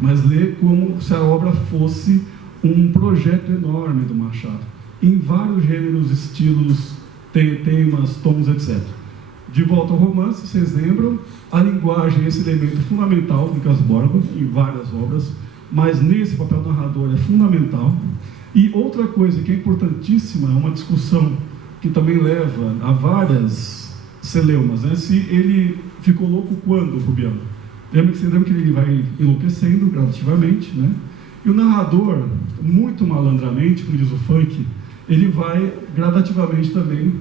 mas ler como se a obra fosse um projeto enorme do Machado, em vários gêneros, estilos, temas, tons, etc. De volta ao romance, vocês lembram, a linguagem é esse elemento fundamental do Quincas Borba, em várias obras, mas nesse papel narrador é fundamental. E outra coisa que é importantíssima, é uma discussão que também leva a várias celeumas, né? Se ele ficou louco quando, Rubião? Você lembra que ele vai enlouquecendo gradativamente, né? E o narrador, muito malandramente, como diz o funk, ele vai gradativamente também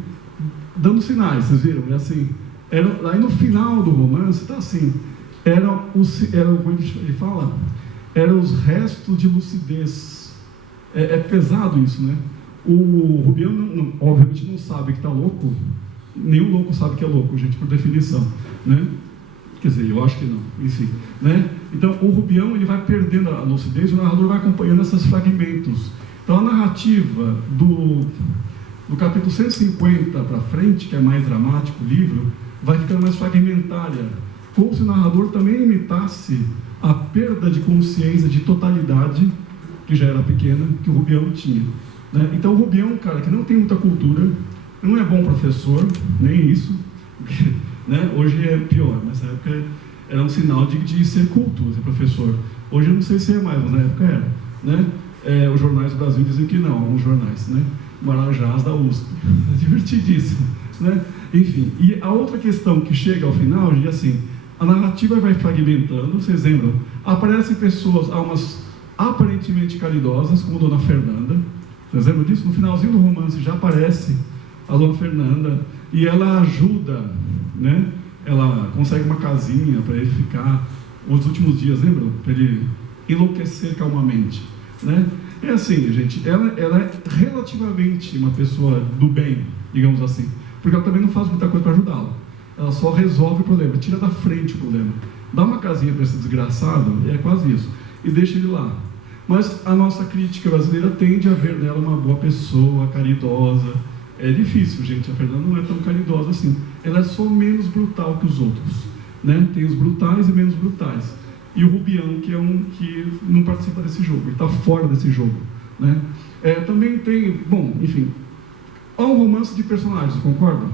dando sinais, vocês viram? É assim, aí no final do romance, tá assim, como ele fala? Eram os restos de lucidez. É pesado isso, né? O Rubião, obviamente, não sabe que está louco, nenhum louco sabe que é louco, gente, por definição, né? Quer dizer, eu acho que não, enfim, né? Então, o Rubião, ele vai perdendo a lucidez e o narrador vai acompanhando esses fragmentos. Então, a narrativa do capítulo 150 para frente, que é mais dramático o livro, vai ficando mais fragmentária, como se o narrador também imitasse a perda de consciência, de totalidade, que já era pequena, que o Rubião tinha, né? Então, o Rubião é um cara que não tem muita cultura, não é bom professor, nem isso, né? Hoje é pior, nessa época era um sinal de ser culto, ser professor. Hoje eu não sei se é mais, mas na época era, né? Os jornais do Brasil dizem que não, alguns jornais, né? Marajás da USP, é divertidíssimo, né? Enfim, e a outra questão que chega ao final é assim, a narrativa vai fragmentando, vocês lembram? Aparecem pessoas, há aparentemente caridosas, como Dona Fernanda. Vocês lembram disso? No finalzinho do romance já aparece a Dona Fernanda e ela ajuda, né? Ela consegue uma casinha para ele ficar os últimos dias, lembram? Para ele enlouquecer calmamente, né? É assim, gente, ela é relativamente uma pessoa do bem, digamos assim, porque ela também não faz muita coisa para ajudá-lo. Ela só resolve o problema, tira da frente o problema. Dá uma casinha para esse desgraçado, e é quase isso, e deixa ele lá. Mas a nossa crítica brasileira tende a ver nela uma boa pessoa, caridosa. É difícil, gente, a Fernanda não é tão caridosa assim. Ela é só menos brutal que os outros, né? Tem os brutais e menos brutais. E o Rubião, que é um que não participa desse jogo, ele está fora desse jogo, né? Também tem, bom, enfim, há um romance de personagens, concordam?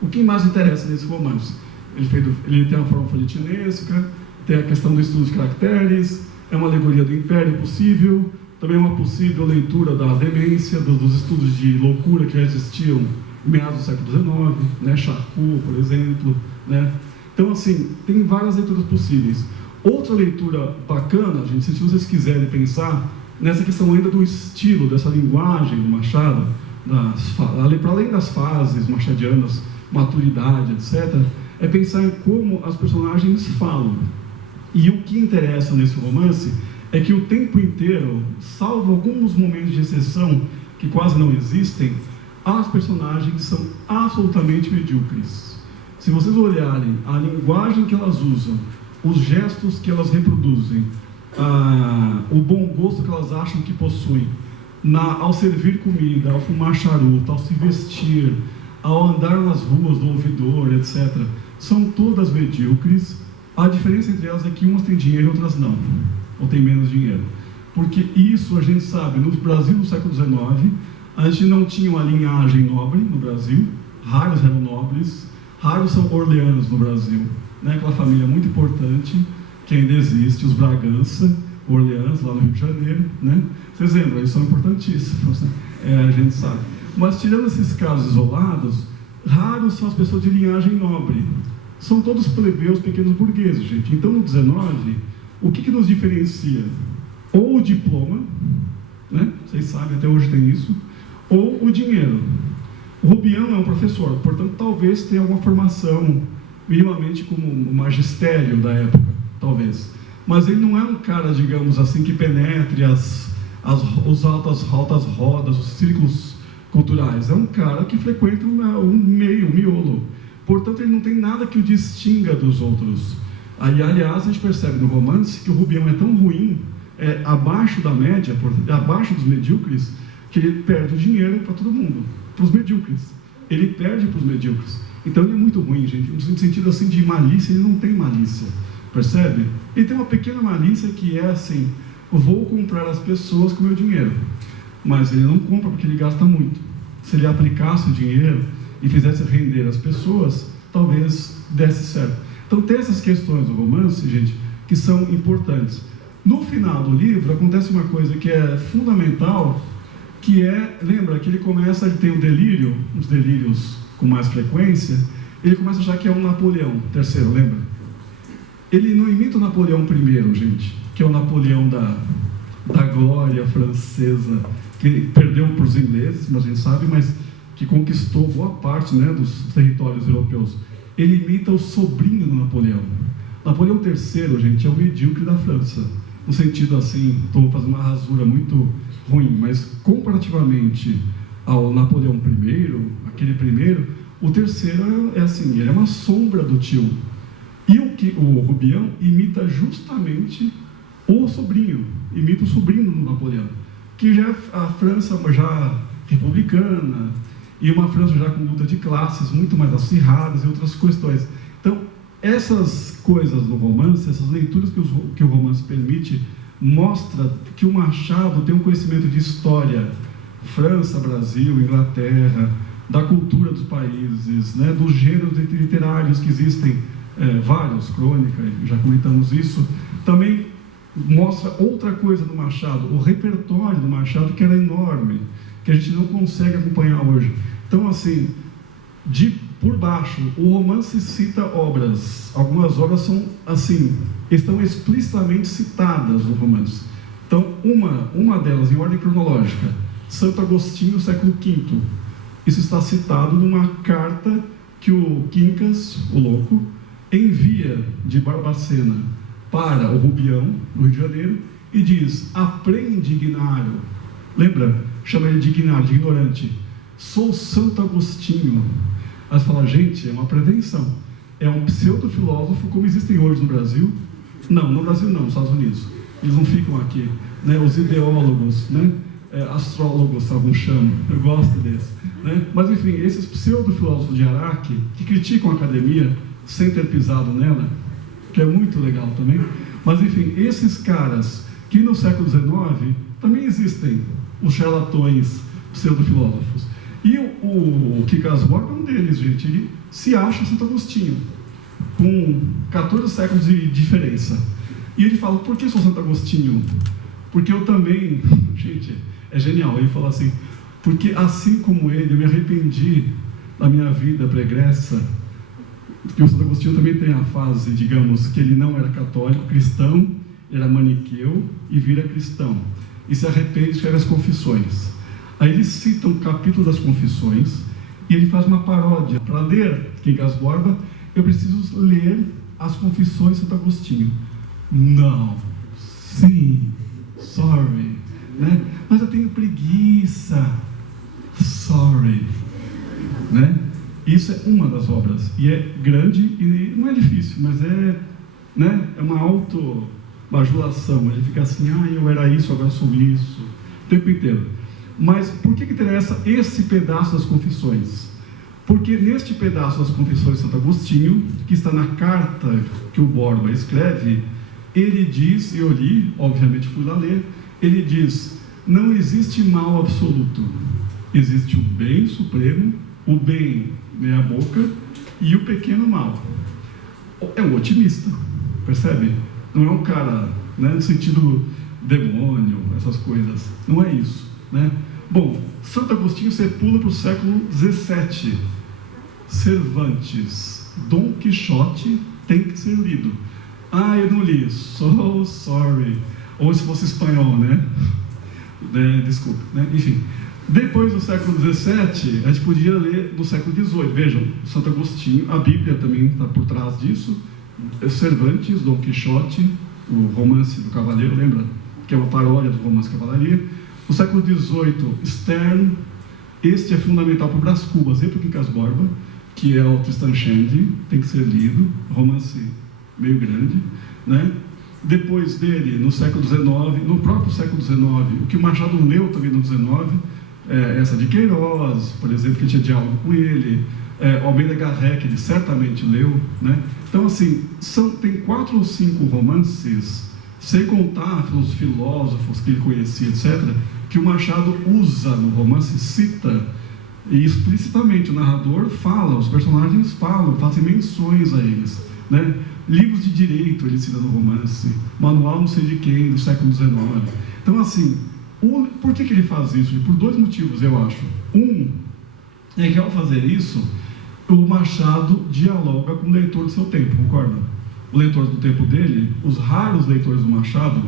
O que mais interessa nesse romance? Ele tem uma forma folhetinesca, tem a questão do estudo de caracteres, é uma alegoria do império possível, também é uma possível leitura da demência, dos estudos de loucura que já existiam em meados do século XIX, né? Charcot, por exemplo, né? Então, assim, tem várias leituras possíveis. Outra leitura bacana, gente, se vocês quiserem pensar nessa questão ainda do estilo, dessa linguagem do Machado, para além das fases machadianas, maturidade, etc., é pensar em como as personagens falam. E o que interessa nesse romance é que o tempo inteiro, salvo alguns momentos de exceção que quase não existem, as personagens são absolutamente medíocres. Se vocês olharem a linguagem que elas usam, os gestos que elas reproduzem, o bom gosto que elas acham que possuem, ao servir comida, ao fumar charuto, ao se vestir, ao andar nas ruas do ouvidor, etc., são todas medíocres. A diferença entre elas é que umas têm dinheiro e outras não, ou têm menos dinheiro. Porque isso a gente sabe, no Brasil do século XIX, a gente não tinha uma linhagem nobre no Brasil, raros eram nobres, raros são orleanos no Brasil, né? Aquela família muito importante que ainda existe, os Bragança, Orleans, lá no Rio de Janeiro, né? Vocês lembram, eles são importantíssimos, né? A gente sabe. Mas tirando esses casos isolados, raros são as pessoas de linhagem nobre. São todos plebeus, pequenos burgueses, gente. Então, no 19, o que nos diferencia? Ou o diploma, né? Vocês sabem, até hoje tem isso, ou o dinheiro. O Rubião é um professor, portanto, talvez tenha alguma formação, minimamente como o magistério da época, talvez. Mas ele não é um cara, digamos assim, que penetre as altas rodas, os círculos culturais. É um cara que frequenta um meio, um miolo. Portanto, ele não tem nada que o distinga dos outros. Aliás, a gente percebe no romance que o Rubião é tão ruim, abaixo da média, abaixo dos medíocres, que ele perde o dinheiro para todo mundo, para os medíocres. Ele perde para os medíocres. Então, ele é muito ruim, gente. No sentido assim de malícia, ele não tem malícia. Percebe? Ele tem uma pequena malícia que é assim: vou comprar as pessoas com meu dinheiro. Mas ele não compra porque ele gasta muito. Se ele aplicasse o dinheiro e fizesse render as pessoas, talvez desse certo. Então tem essas questões do romance, gente, que são importantes. No final do livro acontece uma coisa que é fundamental, que lembra que ele tem o delírio, os delírios com mais frequência, ele começa a achar que é um Napoleão III, lembra? Ele não imita o Napoleão I, gente, que é o Napoleão da glória francesa, que perdeu para os ingleses, mas a gente sabe, mas que conquistou boa parte, né, dos territórios europeus. Ele imita o sobrinho do Napoleão. Napoleão III, gente, é o medíocre da França. No sentido assim, estou fazendo uma rasura muito ruim, mas comparativamente ao Napoleão I, aquele primeiro, o terceiro é assim, ele é uma sombra do tio. E o Rubião imita justamente o sobrinho, imita o sobrinho do Napoleão, que já é a França já republicana, e uma França já com luta de classes muito mais acirradas e outras questões. Então, essas coisas do romance, essas leituras que o romance permite, mostra que o Machado tem um conhecimento de história, França, Brasil, Inglaterra, da cultura dos países, né, dos gêneros literários que existem, vários, crônica, já comentamos isso. Também mostra outra coisa do Machado, o repertório do Machado, que era enorme, que a gente não consegue acompanhar hoje. Então, assim, por baixo, o romance cita obras. Algumas obras são, assim, estão explicitamente citadas no romance. uma delas, em ordem cronológica, Santo Agostinho, século V. Isso está citado numa carta que o Quincas, o louco, envia de Barbacena para o Rubião, no Rio de Janeiro, e diz: aprende, Ignário. Lembra? Chama ele de Ignário, de ignorante. Sou Santo Agostinho. Aí você fala, gente, é uma pretensão. É um pseudo-filósofo como existem hoje no Brasil. Não, no Brasil não, nos Estados Unidos. Eles não ficam aqui. Né? Os ideólogos, né? Astrólogos, alguns chamam. Eu gosto desse. Né? Mas, enfim, esses pseudo-filósofos de Araque, que criticam a academia sem ter pisado nela, que é muito legal também. Mas, enfim, esses caras que no século XIX também existem, os charlatões pseudo-filósofos. E o Quincas Borba é um deles, gente. Ele se acha Santo Agostinho, com 14 séculos de diferença. E ele fala, por que sou Santo Agostinho? Porque eu também, gente, é genial. Ele fala assim, porque assim como ele, eu me arrependi da minha vida pregressa, porque o Santo Agostinho também tem a fase, digamos, que ele não era católico, cristão, era maniqueu e vira cristão. E se arrepende e escreve as Confissões. Aí ele cita um capítulo das Confissões e ele faz uma paródia. Para ler Quincas Borba, eu preciso ler as Confissões de Santo Agostinho. Não, sim, sorry, né? Mas eu tenho preguiça, sorry, né? Isso é uma das obras, e é grande, e não é difícil, mas é, né? É uma autobajulação. Ele fica assim, eu era isso, agora sou isso, o tempo inteiro. Mas por que interessa esse pedaço das Confissões? Porque neste pedaço das Confissões de Santo Agostinho, que está na carta que o Borba escreve, ele diz, eu li, obviamente fui lá ler, ele diz, não existe mal absoluto, existe o bem supremo, o bem meia boca e o pequeno mal. É um otimista, percebe? Não é um cara, né, no sentido demônio, essas coisas, não é isso, né? Bom, Santo Agostinho você pula para o século XVII. Cervantes, Dom Quixote tem que ser lido. Eu não li, so sorry. Ou se fosse espanhol, né? Desculpa, né? Enfim. Depois do século XVII, a gente podia ler no século XVIII. Vejam, Santo Agostinho, a Bíblia também está por trás disso. Cervantes, Dom Quixote, o romance do Cavaleiro, lembra? Que é uma paródia do romance Cavalaria. No século XVIII, Stern. Este é fundamental para o Brás Cubas e para o Quincas Borba, que é o Tristan Shandy, tem que ser lido, romance meio grande, né? Depois dele, no século XIX, no próprio século XIX, o que o Machado leu também no XIX, essa de Queiroz, por exemplo, que tinha diálogo com ele, Almeida Garré, que ele certamente leu, né? Então, assim, tem 4 ou 5 romances, sem contar os filósofos que ele conhecia, etc., que o Machado usa no romance, cita, e explicitamente o narrador fala, os personagens falam, fazem menções a eles, né? Livros de direito ele cita no romance, manual não sei de quem, do século XIX. Então, assim, por que ele faz isso? Por 2 motivos, eu acho. Um, é que ao fazer isso, o Machado dialoga com o leitor do seu tempo, concorda? O leitor do tempo dele, os raros leitores do Machado,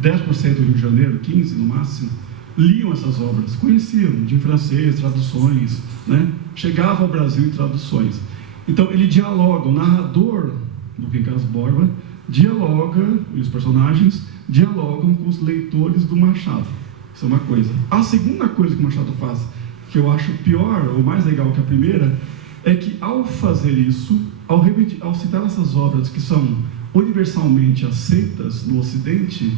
10% do Rio de Janeiro, 15% no máximo, liam essas obras, conheciam de francês, traduções, né? Chegava ao Brasil em traduções. Então ele dialoga, o narrador do Quincas Borba dialoga, e os personagens dialogam com os leitores do Machado. Isso é uma coisa. A segunda coisa que o Machado faz, que eu acho pior ou mais legal que a primeira, é que ao fazer isso, ao citar essas obras que são universalmente aceitas no Ocidente,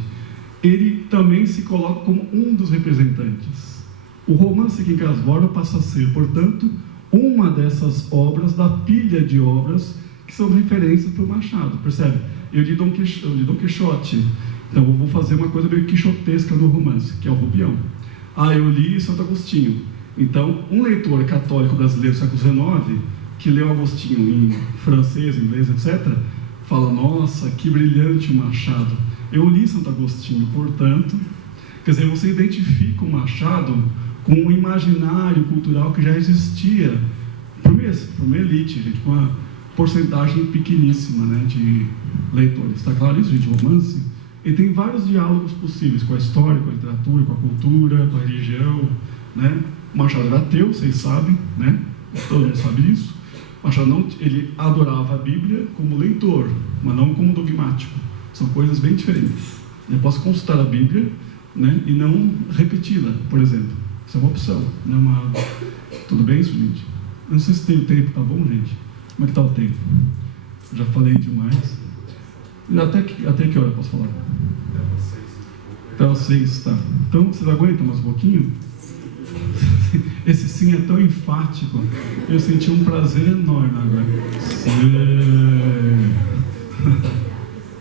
ele também se coloca como um dos representantes. O romance Quincas Borba passa a ser, portanto, uma dessas obras da pilha de obras que são referências para o Machado, percebe? Eu li Dom Quixote, então eu vou fazer uma coisa meio quixotesca no romance, que é o Rubião. Eu li Santo Agostinho. Então, um leitor católico brasileiro do século XIX, que leu Agostinho em francês, inglês, etc., fala, nossa, que brilhante o Machado. Eu li Santo Agostinho, portanto, quer dizer, você identifica o Machado com um imaginário cultural que já existia para uma elite, gente, com uma porcentagem pequeníssima, né, de leitores. Está claro isso, gente? Romance ele tem vários diálogos possíveis com a história, com a literatura, com a cultura, com a religião, né? O Machado era ateu, vocês sabem, né? Todo mundo sabe isso. O Machado não, ele adorava a Bíblia como leitor, mas não como dogmático. São coisas bem diferentes. Eu posso consultar a Bíblia, né, e não repeti-la, por exemplo. Isso é uma opção. Não é uma... Tudo bem isso, gente? Eu não sei se tem o tempo, tá bom, gente? Como é que está o tempo? Já falei demais. Até que hora eu posso falar? Até às 6, tá. Então, vocês aguentam mais um pouquinho? Esse sim é tão enfático. Eu senti um prazer enorme agora.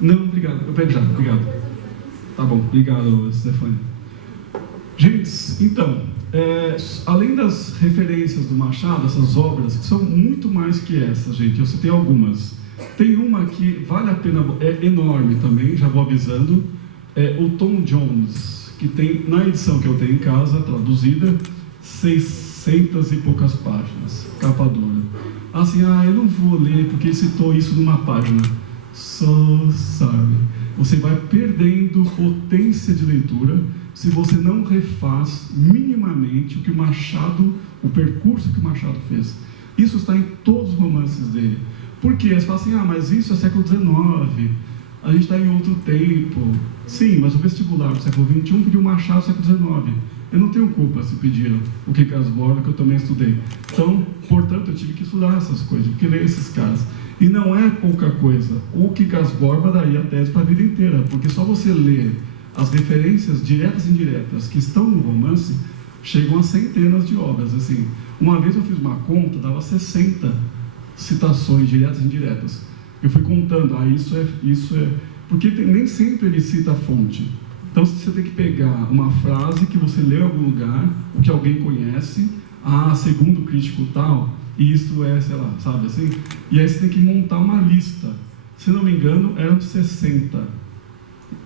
Não, obrigado. Eu pego já, obrigado. Tá bom, obrigado, Stefania. Gente, então, além das referências do Machado, essas obras, que são muito mais que essas, gente, eu citei algumas. Tem uma que vale a pena, é enorme também, já vou avisando, é o Tom Jones, que tem, na edição que eu tenho em casa, traduzida, 600 e poucas páginas, capa dura. Assim, eu não vou ler porque ele citou isso numa página. So sorry. Você vai perdendo potência de leitura se você não refaz minimamente o percurso que o Machado fez. Isso está em todos os romances dele. Por quê? Você fala assim, mas isso é século XIX, a gente está em outro tempo. Sim, mas o vestibular do século XXI pediu Machado do século XIX. Eu não tenho culpa se pediram o Quincas Borba, que eu também estudei. Então, portanto, eu tive que estudar essas coisas, tive que ler esses caras. E não é pouca coisa. O Quincas Borba daria a tese para a vida inteira, porque só você ler as referências diretas e indiretas que estão no romance, chegam a centenas de obras. Assim, uma vez eu fiz uma conta, dava 60 citações diretas e indiretas. Eu fui contando, isso é... Porque nem sempre ele cita a fonte. Então você tem que pegar uma frase que você leu em algum lugar, o que alguém conhece, segundo o crítico tal, e isso é, sei lá, sabe assim? E aí você tem que montar uma lista. Se não me engano, eram 60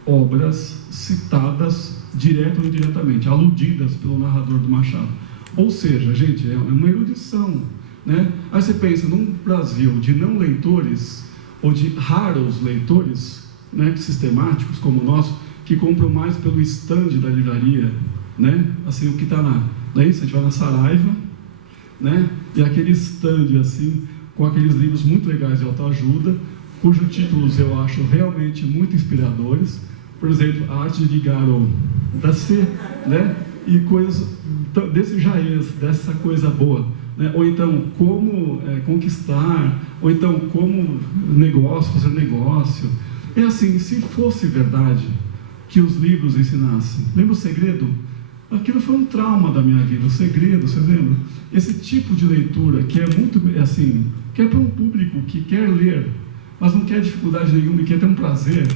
obras citadas direto ou indiretamente, aludidas pelo narrador do Machado. Ou seja, gente, é uma erudição, né? Aí você pensa, num Brasil de não leitores, ou de raros leitores, né, sistemáticos como o nosso, que compram mais pelo stand da livraria, né? Assim, o que está daí você vai na Saraiva, né? E aquele stand assim, com aqueles livros muito legais de autoajuda, cujos títulos eu acho realmente muito inspiradores. Por exemplo, A Arte de Ligar da C, né? E coisas desse jaez, dessa coisa boa, né? Ou então, como conquistar, ou então, como fazer negócio. É assim, se fosse verdade que os livros ensinassem. Lembra o Segredo? Aquilo foi um trauma da minha vida, o Segredo, vocês lembram? Esse tipo de leitura que é muito, assim, que é para um público que quer ler, mas não quer dificuldade nenhuma e quer ter um prazer,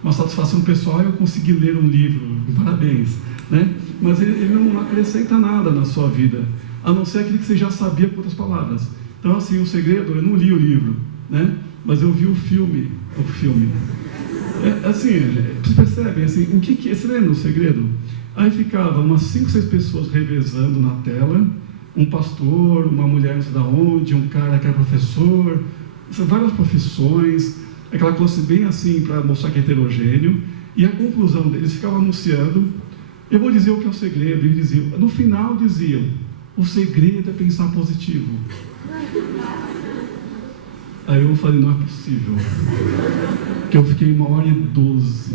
uma satisfação pessoal, eu consegui ler um livro, parabéns, né? Mas ele não acrescenta nada na sua vida, a não ser aquilo que você já sabia com outras palavras. Então, assim, o Segredo, eu não li o livro, né? Mas eu vi o filme. Assim, vocês percebem, assim, o que você lembra o Segredo? Aí ficava umas 5, 6 pessoas revezando na tela, um pastor, uma mulher não sei de onde, um cara que era professor, várias profissões, aquela classe bem assim para mostrar que é heterogêneo, e a conclusão deles ficava anunciando, eu vou dizer o que é o segredo, e diziam, no final diziam, o segredo é pensar positivo. Aí eu falei, não é possível, que eu fiquei 1h12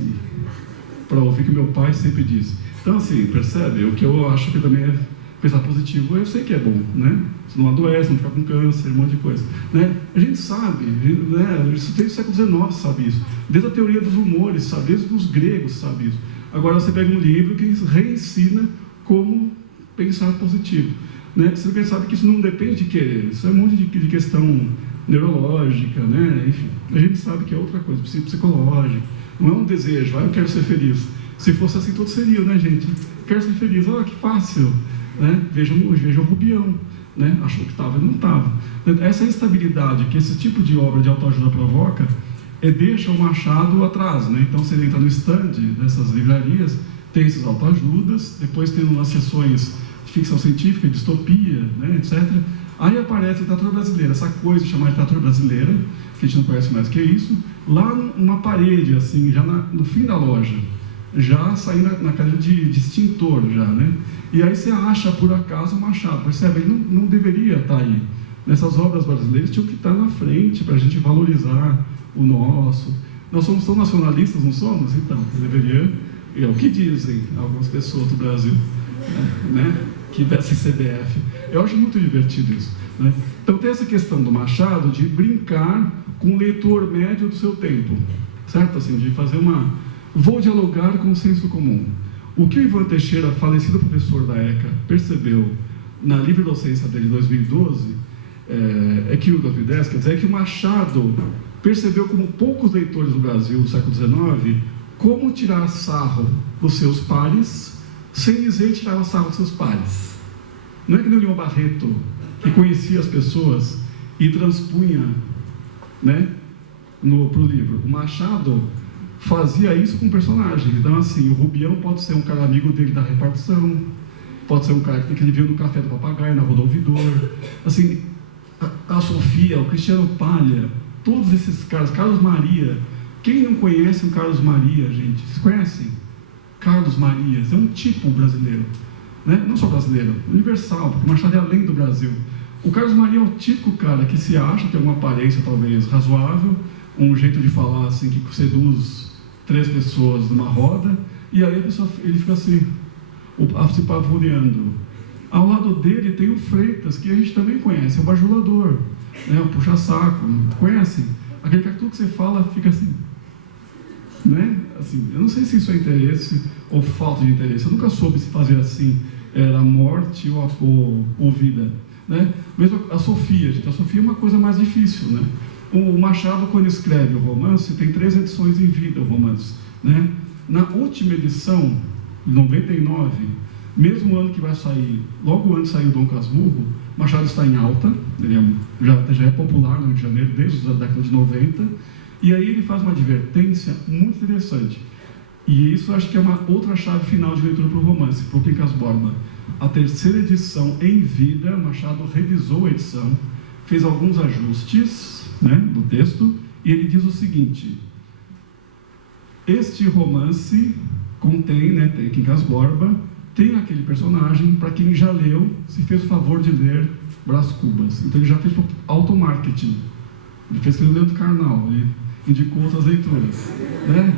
para ouvir o que meu pai sempre diz. Então assim, percebe? O que eu acho que também é pensar positivo, eu sei que é bom, né? Você não adoece, não fica com câncer, um monte de coisa, né? A gente sabe, né? Isso desde o século XIX sabe isso, desde a teoria dos humores, sabe? Desde os gregos sabe isso. Agora você pega um livro que reensina como pensar positivo, né? Você sabe que isso não depende de querer, isso é um monte de questão neurológica, né? Enfim, a gente sabe que é outra coisa, psicológica, não é um desejo, eu quero ser feliz. Se fosse assim, todos seriam, né, gente? Quero ser feliz, olha que fácil, né? Vejam o Rubião, né? Achou que estava e não estava. Essa instabilidade que esse tipo de obra de autoajuda provoca, deixa o Machado atrás, né? Então você entra no stand dessas livrarias, tem esses autoajudas, depois tem umas sessões de ficção científica, distopia, né, etc. Aí aparece a literatura brasileira, essa coisa chamada literatura brasileira, que a gente não conhece mais que é isso, lá numa parede, assim, já no fim da loja, já saindo na cadeira de extintor, já, né? E aí você acha, por acaso, o Machado, percebe? Ele não deveria estar aí. Nessas obras brasileiras tinham que estar na frente para a gente valorizar o nosso. Nós somos tão nacionalistas, não somos? Então, deveria, é o que dizem algumas pessoas do Brasil, né? Que vestem CBF. Eu acho muito divertido isso, né? Então tem essa questão do Machado de brincar com o leitor médio do seu tempo, certo? Assim, de fazer vou dialogar com o senso comum. O que o Ivan Teixeira, falecido professor da ECA, percebeu na livre docência dele de 2012, que o 2010, quer dizer, que o Machado percebeu como poucos leitores do Brasil do século XIX como tirar sarro dos seus pares sem dizer que tirava sarro dos seus pares. Não é que nem o Leon Barreto, que conhecia as pessoas e transpunha, né, para o livro. O Machado fazia isso com personagens. Então, assim, o Rubião pode ser um cara amigo dele da repartição, pode ser um cara que ele viu no Café do Papagaio, na Rua do Ouvidor. Assim, a Sofia, o Cristiano Palha, todos esses caras, Carlos Maria. Quem não conhece o Carlos Maria, gente? Vocês conhecem? Carlos Marias, é um tipo brasileiro, né? Não só brasileiro, universal, porque o Machado é além do Brasil. O Carlos Maria é o típico cara que se acha, tem uma aparência talvez razoável, um jeito de falar assim, que seduz 3 pessoas numa roda, e aí ele fica assim, se pavoneando. Ao lado dele tem o Freitas, que a gente também conhece, é o bajulador, né? O puxa-saco, conhecem? Aquele que tudo que você fala fica assim, né? Assim, eu não sei se isso é interesse ou falta de interesse, eu nunca soube se fazer assim era morte ou vida, né? Mesmo a Sofia, gente, a Sofia é uma coisa mais difícil, né? O Machado, quando escreve o romance, tem 3 edições em vida o romance, né? Na última edição, em 99, mesmo ano que vai sair, logo antes de sair o Dom Casmurro, Machado está em alta, ele já é popular no Rio de Janeiro desde a década de 90, e aí ele faz uma advertência muito interessante. E isso acho que é uma outra chave final de leitura para o romance, para o Quincas Borba. A 3ª edição em vida, Machado revisou a edição, fez alguns ajustes, né, do texto, e ele diz o seguinte: este romance contém, né, tem Quincas Borba, tem aquele personagem, para quem já leu, se fez o favor de ler Brás Cubas. Então ele já fez automarketing. Ele fez que ele leu do Karnal, ele indicou outras leituras, né?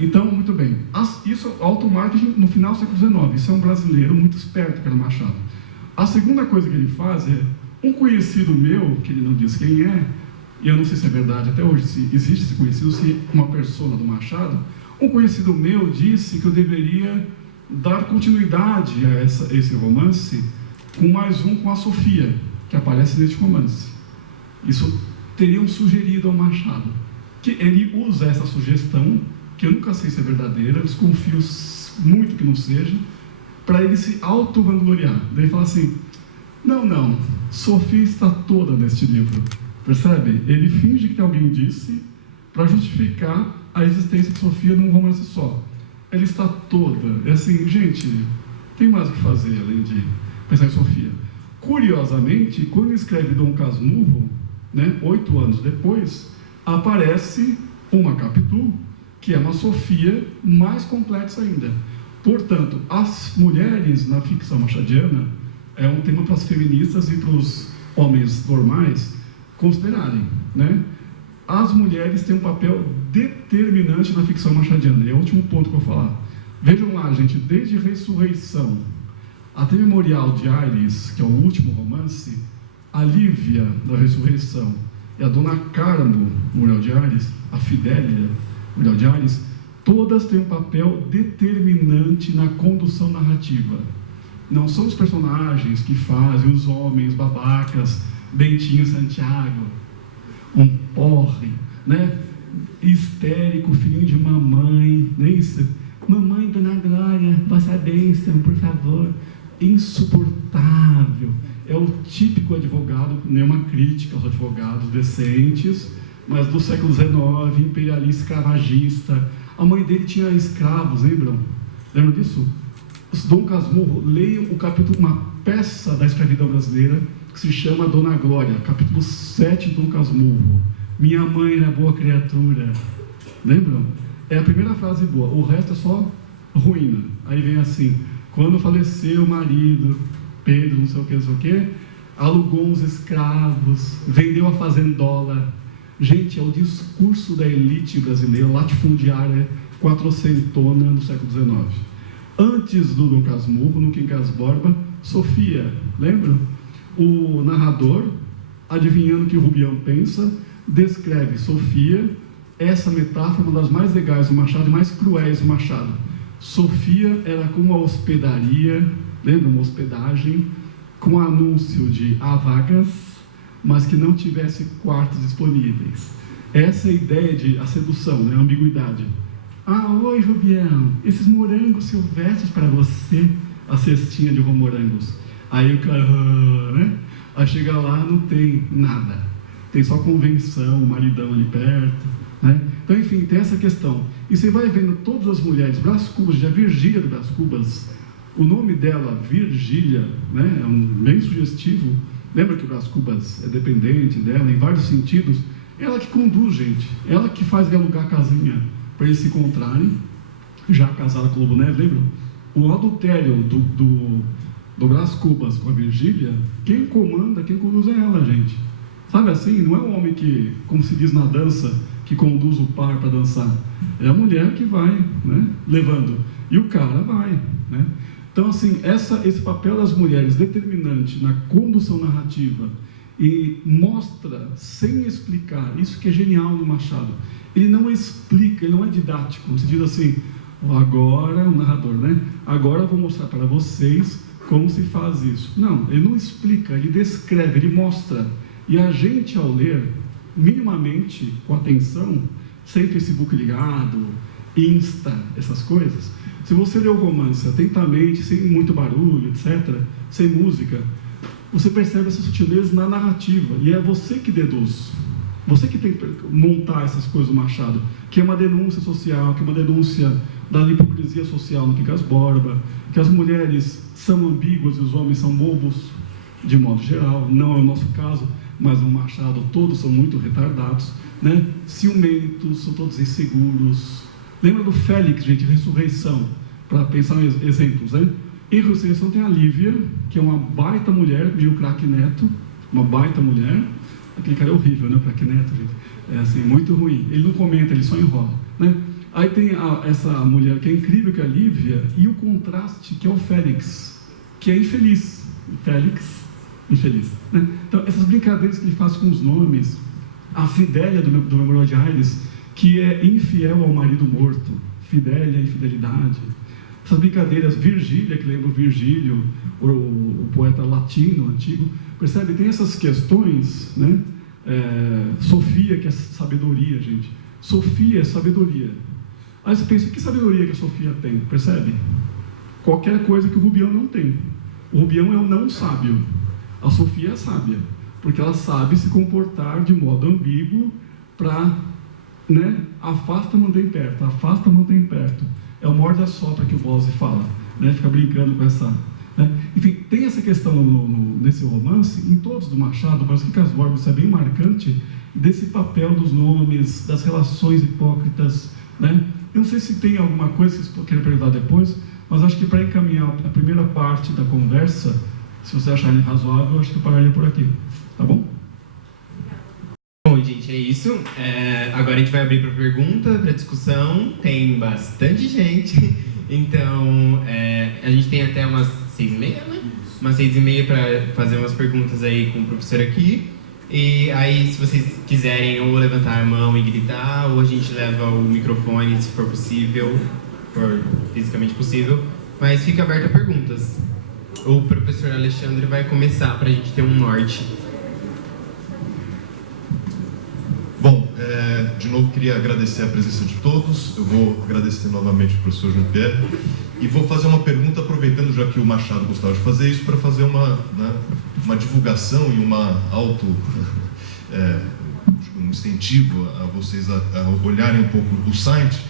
Então, muito bem. Isso, automarketing no final do século XIX. Isso é um brasileiro muito esperto, que era Machado. A segunda coisa que ele faz é, um conhecido meu, que ele não diz quem é, e eu não sei se é verdade até hoje, se existe esse conhecido, se é uma persona do Machado, um conhecido meu disse que eu deveria dar continuidade a esse romance com mais um com a Sofia, que aparece neste romance. Isso teriam sugerido ao Machado, que ele usa essa sugestão, que eu nunca sei se é verdadeira, desconfio muito que não seja, para ele se auto-vangloriar. Daí ele fala assim, não, Sofia está toda neste livro, percebe? Ele finge que alguém disse para justificar a existência de Sofia num romance só. Ela está toda. É assim, gente, tem mais o que fazer além de pensar em Sofia. Curiosamente, quando ele escreve Dom Casmurro, né, 8 anos depois, aparece uma Capitu, que é uma Sofia mais complexa ainda. Portanto, as mulheres na ficção machadiana é um tema para as feministas e para os homens normais considerarem, né? As mulheres têm um papel determinante na ficção machadiana. É o último ponto que eu vou falar. Vejam lá, gente, desde Ressurreição até Memorial de Ares, que é o último romance, a Lívia da Ressurreição e a Dona Carmo, Memorial de Ares, a Fidélia, Memorial de Ares, todas têm um papel determinante na condução narrativa. Não são os personagens que fazem os homens babacas, Bentinho Santiago, um porre, né? Histérico, filhinho de mamãe, não é isso? Mamãe, Dona Glória, vossa bênção, por favor. Insuportável. É o típico advogado, nenhuma crítica aos advogados decentes, mas do século XIX, imperialista, escravagista. A mãe dele tinha escravos, lembram? Lembram disso? Dom Casmurro, leiam o capítulo, uma peça da escravidão brasileira, que se chama Dona Glória, capítulo 7 do Dom Casmurro. Minha mãe era boa criatura. Lembram? É a primeira frase boa, o resto é só ruína. Aí vem assim: quando faleceu o marido, Pedro, não sei o que, alugou uns escravos, vendeu a fazendola. Gente, é o discurso da elite brasileira, latifundiária, quatrocentona do século XIX. Antes do Dom Casmurro, no Quincas Borba, Sofia, lembram? O narrador, adivinhando o que o Rubião pensa, descreve Sofia, essa metáfora, uma das mais legais do Machado e mais cruéis do Machado. Sofia era como uma hospedaria, lembra? Uma hospedagem, com anúncio de há vagas, mas que não tivesse quartos disponíveis. Essa é a ideia de a sedução, né? A ambiguidade. Ah, oi, Rubião, esses morangos silvestres para você, a cestinha de morangos. Aí o cara, né? Aí chega lá, não tem nada. Tem só convenção, o maridão ali perto, né? Então, enfim, tem essa questão. E você vai vendo todas as mulheres, Brás Cubas, já Virgília de Brás Cubas, o nome dela, Virgília, né? É bem sugestivo. Lembra que o Brás Cubas é dependente dela em vários sentidos? Ela que conduz, gente. Ela que faz alugar a casinha para eles se encontrarem, já casada com o Lobo Neves, lembram? O adultério do Brás Cubas com a Virgília, quem comanda, quem conduz é ela, gente. Sabe assim? Não é o homem que, como se diz na dança, que conduz o par para dançar. É a mulher que vai, né, levando. E o cara vai, né? Então, assim, esse papel das mulheres determinante na condução narrativa e mostra, sem explicar, isso que é genial no Machado. Ele não explica, ele não é didático. Você diz assim, agora, o narrador, né? Agora eu vou mostrar para vocês como se faz isso. Não, ele não explica, ele descreve, ele mostra. E a gente, ao ler, minimamente, com atenção, sem Facebook ligado, Insta, essas coisas, se você ler o romance atentamente, sem muito barulho, etc., sem música, você percebe essa sutileza na narrativa, e é você que deduz. Você que tem que montar essas coisas do Machado, que é uma denúncia social, que é uma denúncia da hipocrisia social no Quincas Borba, que as mulheres são ambíguas e os homens são bobos, de modo geral. Não é o nosso caso, mas no Machado todos são muito retardados, né? Ciumentos, são todos inseguros. Lembra do Félix, gente, Ressurreição, para pensar em exemplos, né? Em Ressurreição tem a Lívia, que é uma baita mulher, meio craque Neto, uma baita mulher. Aquele cara é horrível, né, craque Neto, gente. É assim, muito ruim. Ele não comenta, ele só enrola, né? Aí tem essa mulher que é incrível, que é a Lívia, e o contraste, que é o Félix, que é infeliz. Félix, infeliz, né? Então, essas brincadeiras que ele faz com os nomes, a Fidélia do Memorial de Aires, que é infiel ao marido morto, Fidélia e infidelidade. Essas brincadeiras, Virgília, que lembra o Virgílio, o poeta latino antigo, percebe? Tem essas questões, né? Sofia, que é sabedoria, gente. Sofia é sabedoria. Aí você pensa, que sabedoria que a Sofia tem? Percebe? Qualquer coisa que o Rubião não tem. O Rubião é o não sábio. A Sofia é sábia, porque ela sabe se comportar de modo ambíguo para, né? Afasta, mantém perto. Afasta, mantém perto. É o morde-a-sopra que o Bose fala, né? Fica brincando com essa, né? Enfim, tem essa questão nesse romance, em todos do Machado, mas o Quincas Borba, isso é bem marcante, desse papel dos nomes, das relações hipócritas, né? Eu não sei se tem alguma coisa que vocês querem perguntar depois, mas acho que para encaminhar a primeira parte da conversa, se você achar razoável, acho que eu pararia por aqui, tá bom? Bom, gente, é isso. Agora a gente vai abrir para pergunta, para discussão. Tem bastante gente, então a gente tem até umas 6h30, né? Umas 6h30 para fazer umas perguntas aí com o professor aqui. E aí, se vocês quiserem ou levantar a mão e gritar, ou a gente leva o microfone, se for possível, for fisicamente possível. Mas fica aberto a perguntas. O professor Alexandre vai começar para a gente ter um norte. Bom, de novo queria agradecer a presença de todos. Eu vou agradecer novamente ao professor Jean-Pierre e vou fazer uma pergunta, aproveitando já que o Machado gostava de fazer isso, para fazer uma divulgação e uma um incentivo a vocês a olharem um pouco o site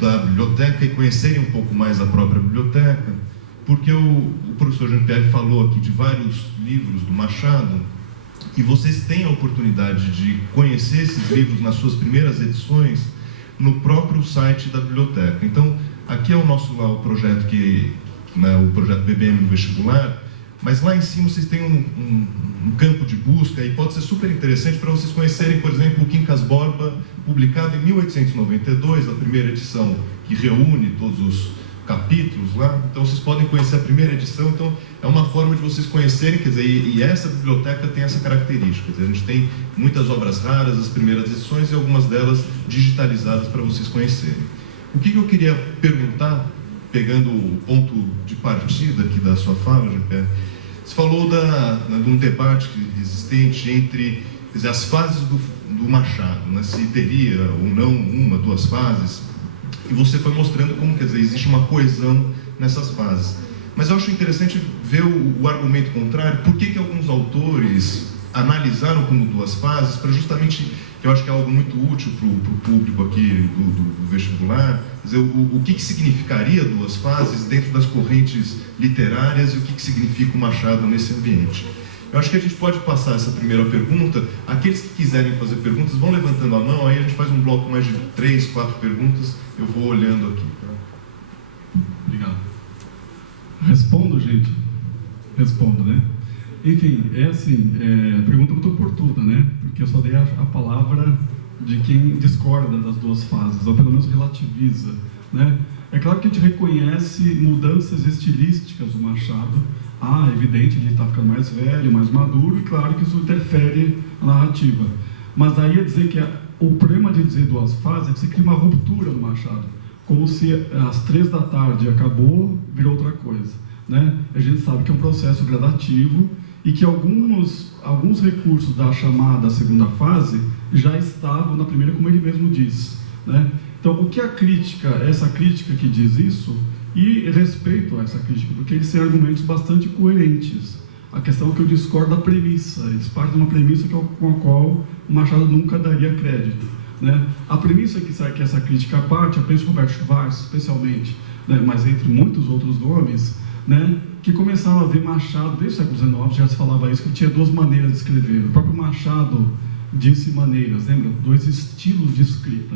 da biblioteca e conhecerem um pouco mais a própria biblioteca. porque o professor Jean-Pierre falou aqui de vários livros do Machado, e vocês têm a oportunidade de conhecer esses livros nas suas primeiras edições no próprio site da biblioteca. Então, aqui é o nosso o projeto o projeto BBM no vestibular, mas lá em cima vocês têm um campo de busca e pode ser super interessante para vocês conhecerem, por exemplo, o Quincas Borba, publicado em 1892, a primeira edição, que reúne todos os capítulos lá. Então vocês podem conhecer a primeira edição. Então é uma forma de vocês conhecerem, quer dizer, e essa biblioteca tem essa característica, quer dizer, a gente tem muitas obras raras, as primeiras edições, e algumas delas digitalizadas para vocês conhecerem. O que eu queria perguntar, pegando o ponto de partida aqui da sua fala, Jean-Pierre, você falou de um debate existente entre, quer dizer, as fases do Machado, né, se teria ou não uma, duas fases, e você foi mostrando como, quer dizer, existe uma coesão nessas fases. Mas eu acho interessante ver o argumento contrário. Por que alguns autores analisaram como duas fases, para justamente, que eu acho que é algo muito útil para o público aqui do vestibular, quer dizer, o que significaria duas fases dentro das correntes literárias e o que significa o Machado nesse ambiente. Eu acho que a gente pode passar essa primeira pergunta. Aqueles que quiserem fazer perguntas vão levantando a mão, aí a gente faz um bloco mais de 3, 4 perguntas, eu vou olhando aqui. Tá? Obrigado. Respondo, gente? Respondo, né? Enfim, pergunta muito oportuna, né? Porque eu só dei a palavra de quem discorda das duas fases, ou pelo menos relativiza, né? É claro que a gente reconhece mudanças estilísticas do Machado. É evidente que ele está ficando mais velho, mais maduro, e claro que isso interfere na narrativa. Mas aí é dizer que o problema de dizer duas fases é que você cria uma ruptura no Machado, como se às 3 da tarde acabou, virou outra coisa, né? A gente sabe que é um processo gradativo e que alguns recursos da chamada segunda fase já estavam na primeira, como ele mesmo diz, né? Então, o que essa crítica que diz isso, e respeito a essa crítica, porque eles têm argumentos bastante coerentes. A questão é que eu discordo da premissa, eles partem de uma premissa com a qual o Machado nunca daria crédito, né? A premissa que essa crítica parte, eu penso em Roberto Schwarz, especialmente, né? Mas entre muitos outros nomes, né? Que começaram a ver Machado, desde o século XIX já se falava isso, que tinha 2 maneiras de escrever. O próprio Machado disse maneiras, lembra? 2 estilos de escrita.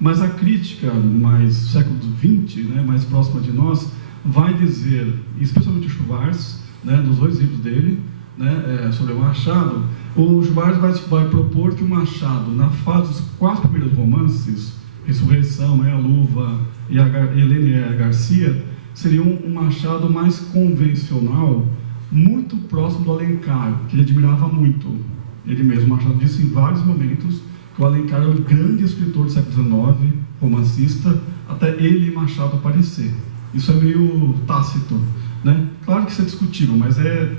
Mas a crítica mais século XX, né, mais próxima de nós, vai dizer, especialmente o Schwarz, né, nos 2 livros dele, né, sobre o Machado, o Schwarz vai propor que o Machado, na fase dos 4 primeiros romances, Ressurreição, Meia-Luva e Helena e a Garcia, seria um Machado mais convencional, muito próximo do Alencar, que ele admirava muito. Ele mesmo, Machado, disse em vários momentos que o Alencar é um grande escritor do século XIX, romancista, até ele e Machado aparecer. Isso é meio tácito, né? Claro que isso é discutível, mas é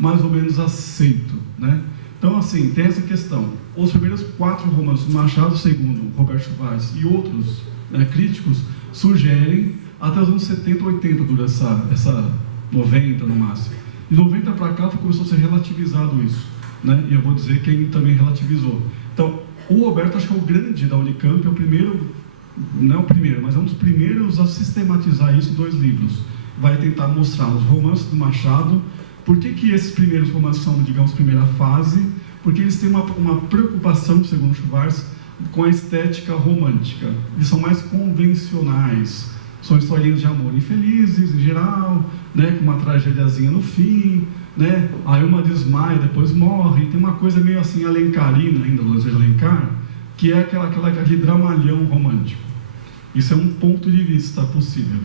mais ou menos aceito, né? Então, assim, tem essa questão. Os primeiros 4 romances do Machado, segundo Roberto Schwarz e outros, né, críticos, sugerem até os anos 70, 80, dura essa 90 no máximo. De 90 para cá começou a ser relativizado isso, né? E eu vou dizer quem também relativizou. Então, o Roberto, acho que é o grande da Unicamp, é o primeiro, não é o primeiro, mas é um dos primeiros a sistematizar isso em 2 livros. Vai tentar mostrar os romances do Machado, por que esses primeiros romances são, digamos, primeira fase, porque eles têm uma preocupação, segundo Schwarz, com a estética romântica. Eles são mais convencionais, são historinhas de amor infelizes, em geral, né, com uma tragédiazinha no fim, né? Aí uma desmaia, depois morre, tem uma coisa meio assim alencarina ainda, do Alencar, que é aquele dramalhão romântico. Isso é um ponto de vista possível.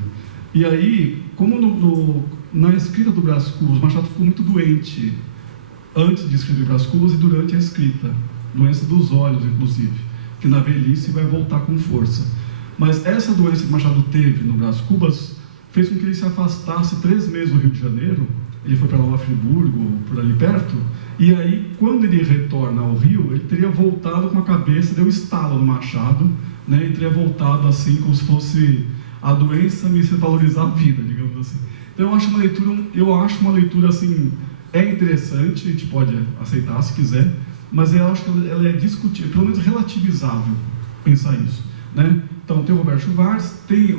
E aí, como na escrita do Brás Cubas, Machado ficou muito doente antes de escrever Brás Cubas e durante a escrita, doença dos olhos, inclusive, que na velhice vai voltar com força. Mas essa doença que Machado teve no Brás Cubas fez com que ele se afastasse 3 meses do Rio de Janeiro. Ele foi para Nova Friburgo, por ali perto, e aí, quando ele retorna ao Rio, ele teria voltado com a cabeça, deu estalo no Machado, né, e teria voltado assim, como se fosse a doença me valorizar a vida, digamos assim. Então, eu acho uma leitura assim, é interessante, a gente pode aceitar se quiser, mas eu acho que ela é discutível, pelo menos relativizável, pensar isso, né? Então, tem o Roberto Schwarz, tem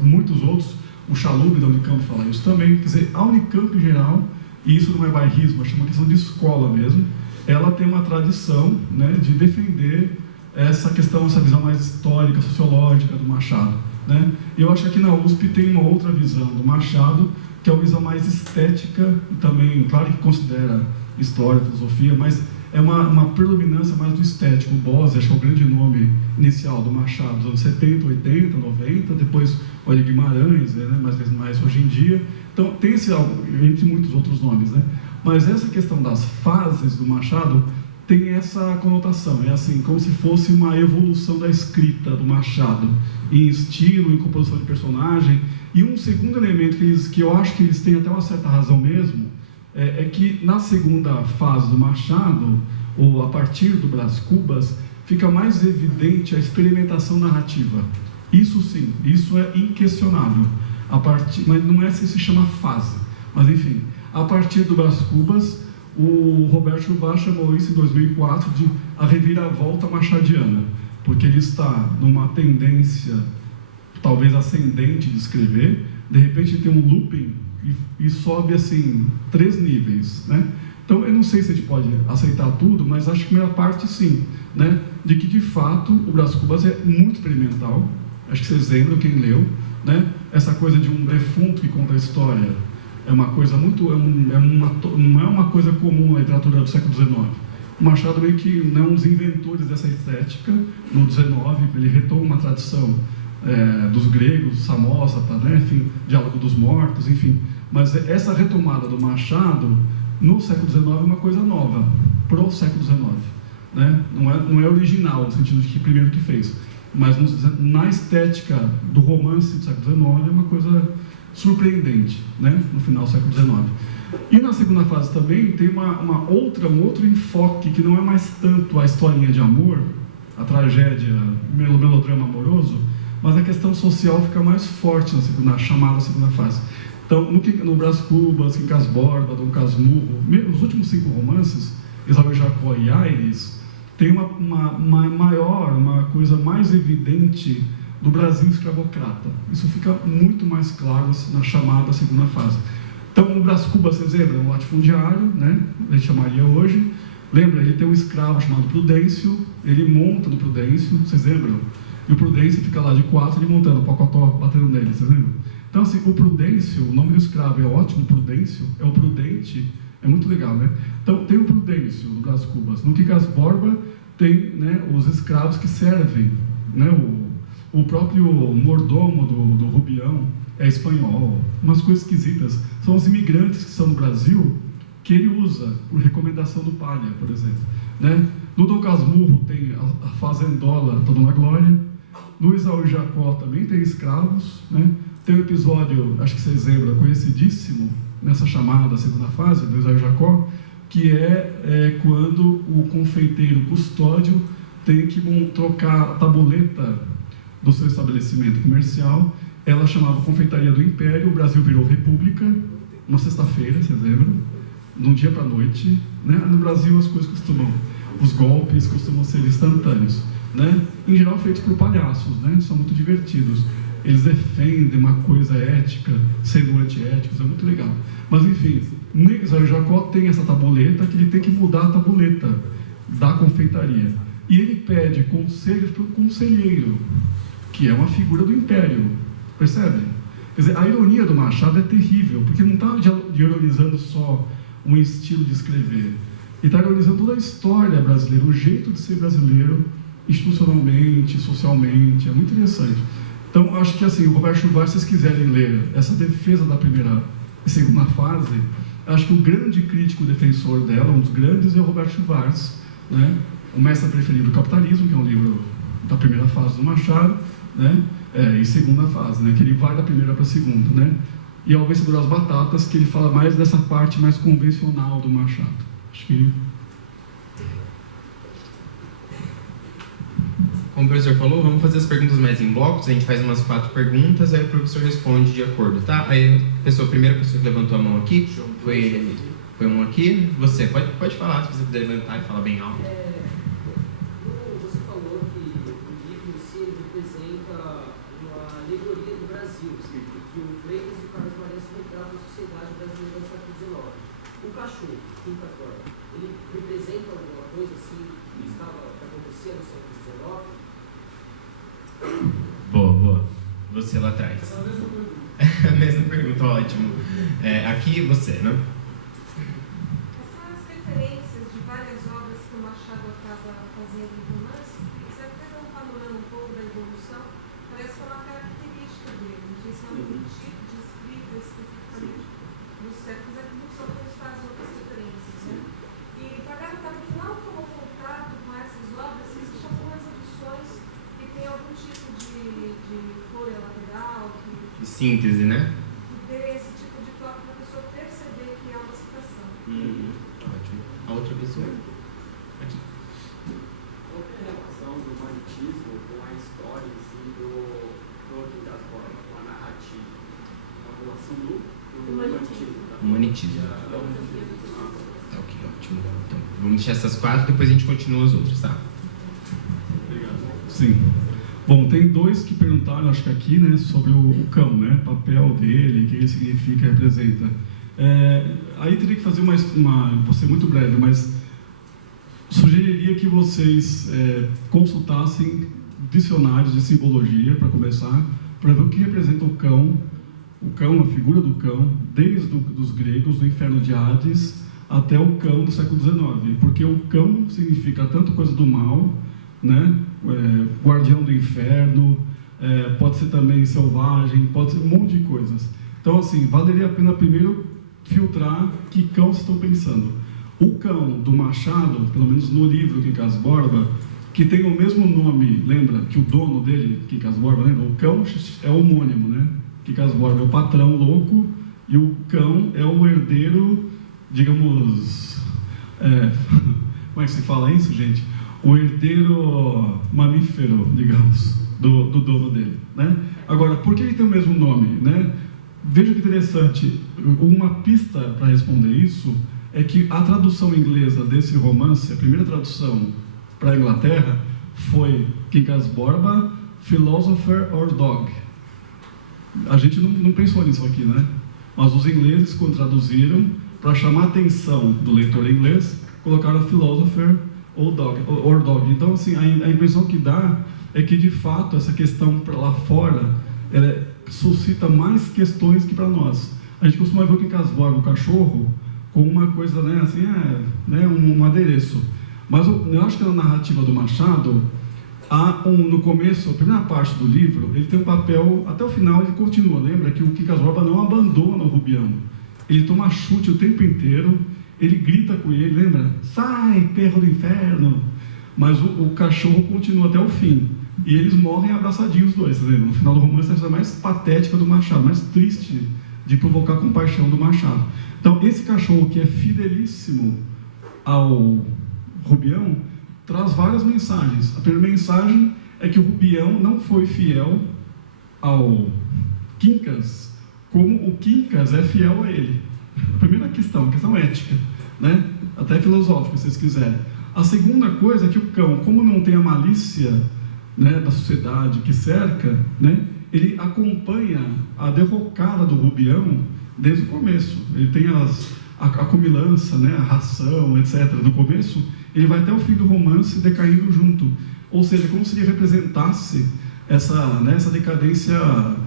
muitos outros. o Chalub da Unicamp fala isso também. Quer dizer, a Unicamp em geral, e isso não é bairrismo, é uma questão de escola mesmo, ela tem uma tradição, né, de defender essa questão, essa visão mais histórica, sociológica do Machado, né? E eu acho que aqui na USP tem uma outra visão do Machado, que é uma visão mais estética, e também, claro que considera história, filosofia, mas é uma predominância mais do estético. O Bose, acho que é o grande nome inicial do Machado, dos anos 70, 80, 90, depois o Hélio Guimarães, né, mais hoje em dia. Então, tem esse algo, entre muitos outros nomes, né? Mas essa questão das fases do Machado tem essa conotação, é assim, como se fosse uma evolução da escrita do Machado, em estilo, em composição de personagem. E um segundo elemento que eu acho que eles têm até uma certa razão mesmo, é que na segunda fase do Machado, ou a partir do Brás Cubas, fica mais evidente a experimentação narrativa. Isso sim, isso é inquestionável. Mas não é se chama fase, mas enfim, a partir do Brás Cubas, o Roberto Chuvá chamou isso em 2004 de a reviravolta machadiana, porque ele está numa tendência talvez ascendente de escrever, de repente tem um looping e sobe assim 3 níveis, né? Então eu não sei se a gente pode aceitar tudo, mas acho que a primeira parte sim, né? De que de fato o Brás Cubas é muito experimental. Acho que vocês lembram, quem leu, né? Essa coisa de um defunto que conta a história é uma coisa muito, não é uma coisa comum na literatura do século XIX. O Machado meio que é um dos inventores dessa estética no XIX, ele retoma uma tradição dos gregos, Samosata, né? Enfim, Diálogo dos Mortos, enfim. Mas essa retomada do Machado no século XIX é uma coisa nova, pro século XIX, né? Não é original, no sentido de que primeiro que fez, mas na estética do romance do século XIX é uma coisa surpreendente, né? No final do século XIX. E na segunda fase também tem um outro enfoque que não é mais tanto a historinha de amor, a tragédia, o melodrama amoroso, mas a questão social fica mais forte na chamada segunda fase. Então, no Brás Cubas, Quincas Borba, Dom Casmurro, os últimos 5 romances, Esaú e Jacó e Aires, tem uma coisa mais evidente do Brasil escravocrata. Isso fica muito mais claro na chamada segunda fase. Então, no Brás Cubas, vocês lembram? O latifundiário, né? A gente chamaria hoje. Lembra? Ele tem um escravo chamado Prudêncio, ele monta no Prudêncio, vocês lembram? E o Prudêncio fica lá de 4, ele montando o pocotó, batendo nele, vocês lembram? Então, assim, o Prudêncio, o nome do escravo é ótimo, Prudêncio, é o prudente, é muito legal, né? Então, tem o Prudêncio no Brás Cubas. No Quincas Borba tem, né, os escravos que servem, né? O próprio mordomo do Rubião é espanhol, umas coisas esquisitas. São os imigrantes que estão no Brasil que ele usa por recomendação do Palha, por exemplo, né? No Dom Casmurro tem a fazendola da Dona Glória. No Esaú e Jacó também tem escravos, né? Tem um episódio, acho que vocês lembram, conhecidíssimo, nessa chamada segunda fase do Esaú e Jacó, que é quando o confeiteiro Custódio tem que trocar a tabuleta do seu estabelecimento comercial. Ela chamava Confeitaria do Império, o Brasil virou república, uma sexta-feira, vocês lembram? De um dia para a noite, né? No Brasil os golpes costumam ser instantâneos, né? Em geral feitos por palhaços, né? São muito divertidos. Eles defendem uma coisa ética, sendo antiéticos, é muito legal. Mas enfim, o Jacó tem essa tabuleta que ele tem que mudar a tabuleta da confeitaria. E ele pede conselhos para o conselheiro, que é uma figura do Império. Percebem? Quer dizer, a ironia do Machado é terrível, porque não está ironizando só um estilo de escrever. Ele está ironizando toda a história brasileira, o jeito de ser brasileiro, institucionalmente, socialmente. É muito interessante. Então, acho que assim, o Roberto Chuvá, se vocês quiserem ler essa defesa da primeira e segunda fase, acho que o grande crítico defensor dela, um dos grandes, é o Roberto Chuvá, né? O Mestre Preferido do Capitalismo, que é um livro da primeira fase do Machado, né? E segunda fase, né? Que ele vai da primeira para a segunda, né? E ao Vencedor das Batatas, que ele fala mais dessa parte mais convencional do Machado. Acho que... Como o professor falou, vamos fazer as perguntas mais em blocos. A gente faz umas 4 perguntas, aí o professor responde de acordo, tá? Aí a primeira pessoa que levantou a mão aqui, foi ele ali. Foi um aqui. Você pode falar, se você puder levantar e falar bem alto. Você falou que o livro em si representa uma alegoria do Brasil, que o Frei O cachorro, Quincas Borba, ele representa alguma coisa assim que acontecia no século XIX? Boa. Você lá atrás. Essa é a mesma pergunta. A mesma pergunta, ótimo. Aqui você, né? Essas referências de várias obras que o Machado acaba fazendo em romance, você até dá um panorama um pouco da evolução, parece que é uma característica dele, não sei se é algum tipo de escrita especificamente dos séculos, é que muitos autores fazem outras referências, né? E Pagano estava que não tomou contato com essas obras, se existem algumas edições que tem algum tipo de folha lateral, De síntese, né? que dê esse tipo de toque para a pessoa perceber que é uma citação. Ótimo. A outra pessoa? Aqui. Qual é a relação do romantismo com a história em si do Quincas Borba, com a narrativa? A relação do romantismo. Humanitismo. Tá ok, ótimo. Então, vamos deixar essas 4, depois a gente continua as outras, tá? Sim. Bom, tem 2 que perguntaram, acho que aqui, né, sobre o cão, né, papel dele, o que ele significa, representa. Aí teria que fazer vou ser muito breve, mas sugeriria que vocês consultassem dicionários de simbologia, para começar, para ver o que representa o cão, a figura do cão, desde os gregos, do inferno de Hades, até o cão do século XIX, porque o cão significa tanto coisa do mal, né? Guardião do inferno, pode ser também selvagem, pode ser um monte de coisas. Então, assim, valeria a pena primeiro filtrar que cão vocês estão pensando. O cão do Machado, pelo menos no livro Quincas Borba, que tem o mesmo nome, lembra que o dono dele, Quincas Borba, lembra? O cão é homônimo, né? Quincas Borba é o patrão louco e o cão é o herdeiro, digamos, como é que se fala isso, gente? O herdeiro mamífero, digamos, do dono dele, né? Agora, por que ele tem o mesmo nome, né? Veja que interessante, uma pista para responder isso é que a tradução inglesa desse romance, a primeira tradução para a Inglaterra, foi Quincas Borba, Philosopher or Dog. A gente não pensou nisso aqui, né? Mas os ingleses, quando traduziram, para chamar a atenção do leitor inglês, colocaram Philosopher or Dog. Então, assim, a impressão que dá é que, de fato, essa questão lá fora, ela suscita mais questões que para nós. A gente costuma ver o Quincas Borba, o cachorro, como uma coisa, né, assim, né, um adereço. Mas eu acho que na narrativa do Machado, no começo, a primeira parte do livro, ele tem um papel, até o final ele continua, lembra que o Quincas Borba não abandona o Rubião. Ele toma chute o tempo inteiro, ele grita com ele, lembra? Sai, perro do inferno! Mas o cachorro continua até o fim. E eles morrem abraçadinhos os dois, tá vendo? No final do romance, essa é a mais patética do Machado, mais triste de provocar compaixão do Machado. Então, esse cachorro que é fidelíssimo ao Rubião, traz várias mensagens. A primeira mensagem é que o Rubião não foi fiel ao Quincas, como o Quincas é fiel a ele. A primeira questão ética, né? Até filosófica, se vocês quiserem. A segunda coisa é que o cão, como não tem a malícia, né, da sociedade que cerca, né, ele acompanha a derrocada do Rubião desde o começo. Ele tem a comilança, né, a ração, etc. Do começo, ele vai até o fim do romance decaindo junto. Ou seja, como se ele representasse essa decadência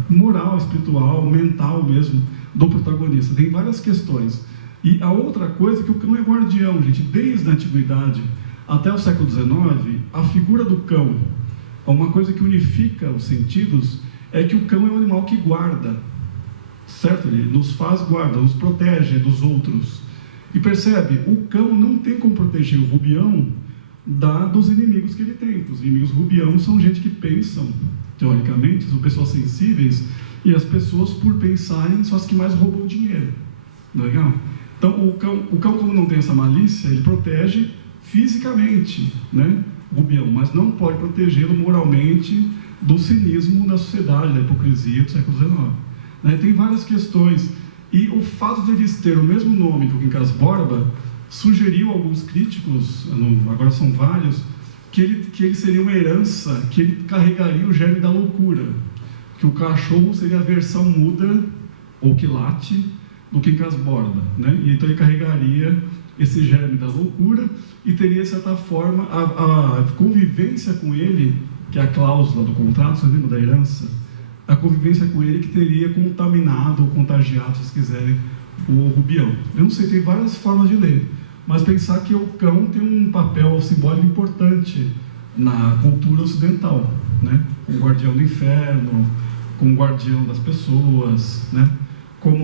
moral, espiritual, mental mesmo, do protagonista. Tem várias questões. E a outra coisa é que o cão é guardião, gente. Desde a antiguidade até o século XIX, a figura do cão, uma coisa que unifica os sentidos, é que o cão é um animal que guarda, certo? Ele nos faz guarda, nos protege dos outros. E percebe, o cão não tem como proteger o Rubião dos inimigos que ele tem. Os inimigos do Rubião são gente que pensam, teoricamente, são pessoas sensíveis, e as pessoas, por pensarem, são as que mais roubam dinheiro. Legal? Então, o cão, como não tem essa malícia, ele protege fisicamente, né, o Rubião, mas não pode protegê-lo moralmente do cinismo da sociedade, da hipocrisia do século XIX. Né? Tem várias questões. E o fato de eles terem o mesmo nome que o Quincas Borba sugeriu a alguns críticos, agora são vários, que ele seria uma herança, que ele carregaria o germe da loucura, que o cachorro seria a versão muda, ou que late, do Quincas Borba, né? E então ele carregaria esse germe da loucura e teria, de certa forma, a convivência com ele, que é a cláusula do contrato, vocês lembram da herança? A convivência com ele que teria contaminado ou contagiado, se vocês quiserem, o Rubião. Eu não sei, tem várias formas de ler, mas pensar que o cão tem um papel simbólico importante na cultura ocidental, né? Como guardião do inferno, como guardião das pessoas, né? Como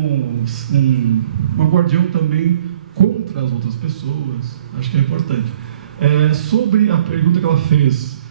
um guardião também contra as outras pessoas. Acho que é importante. Sobre a pergunta que ela fez,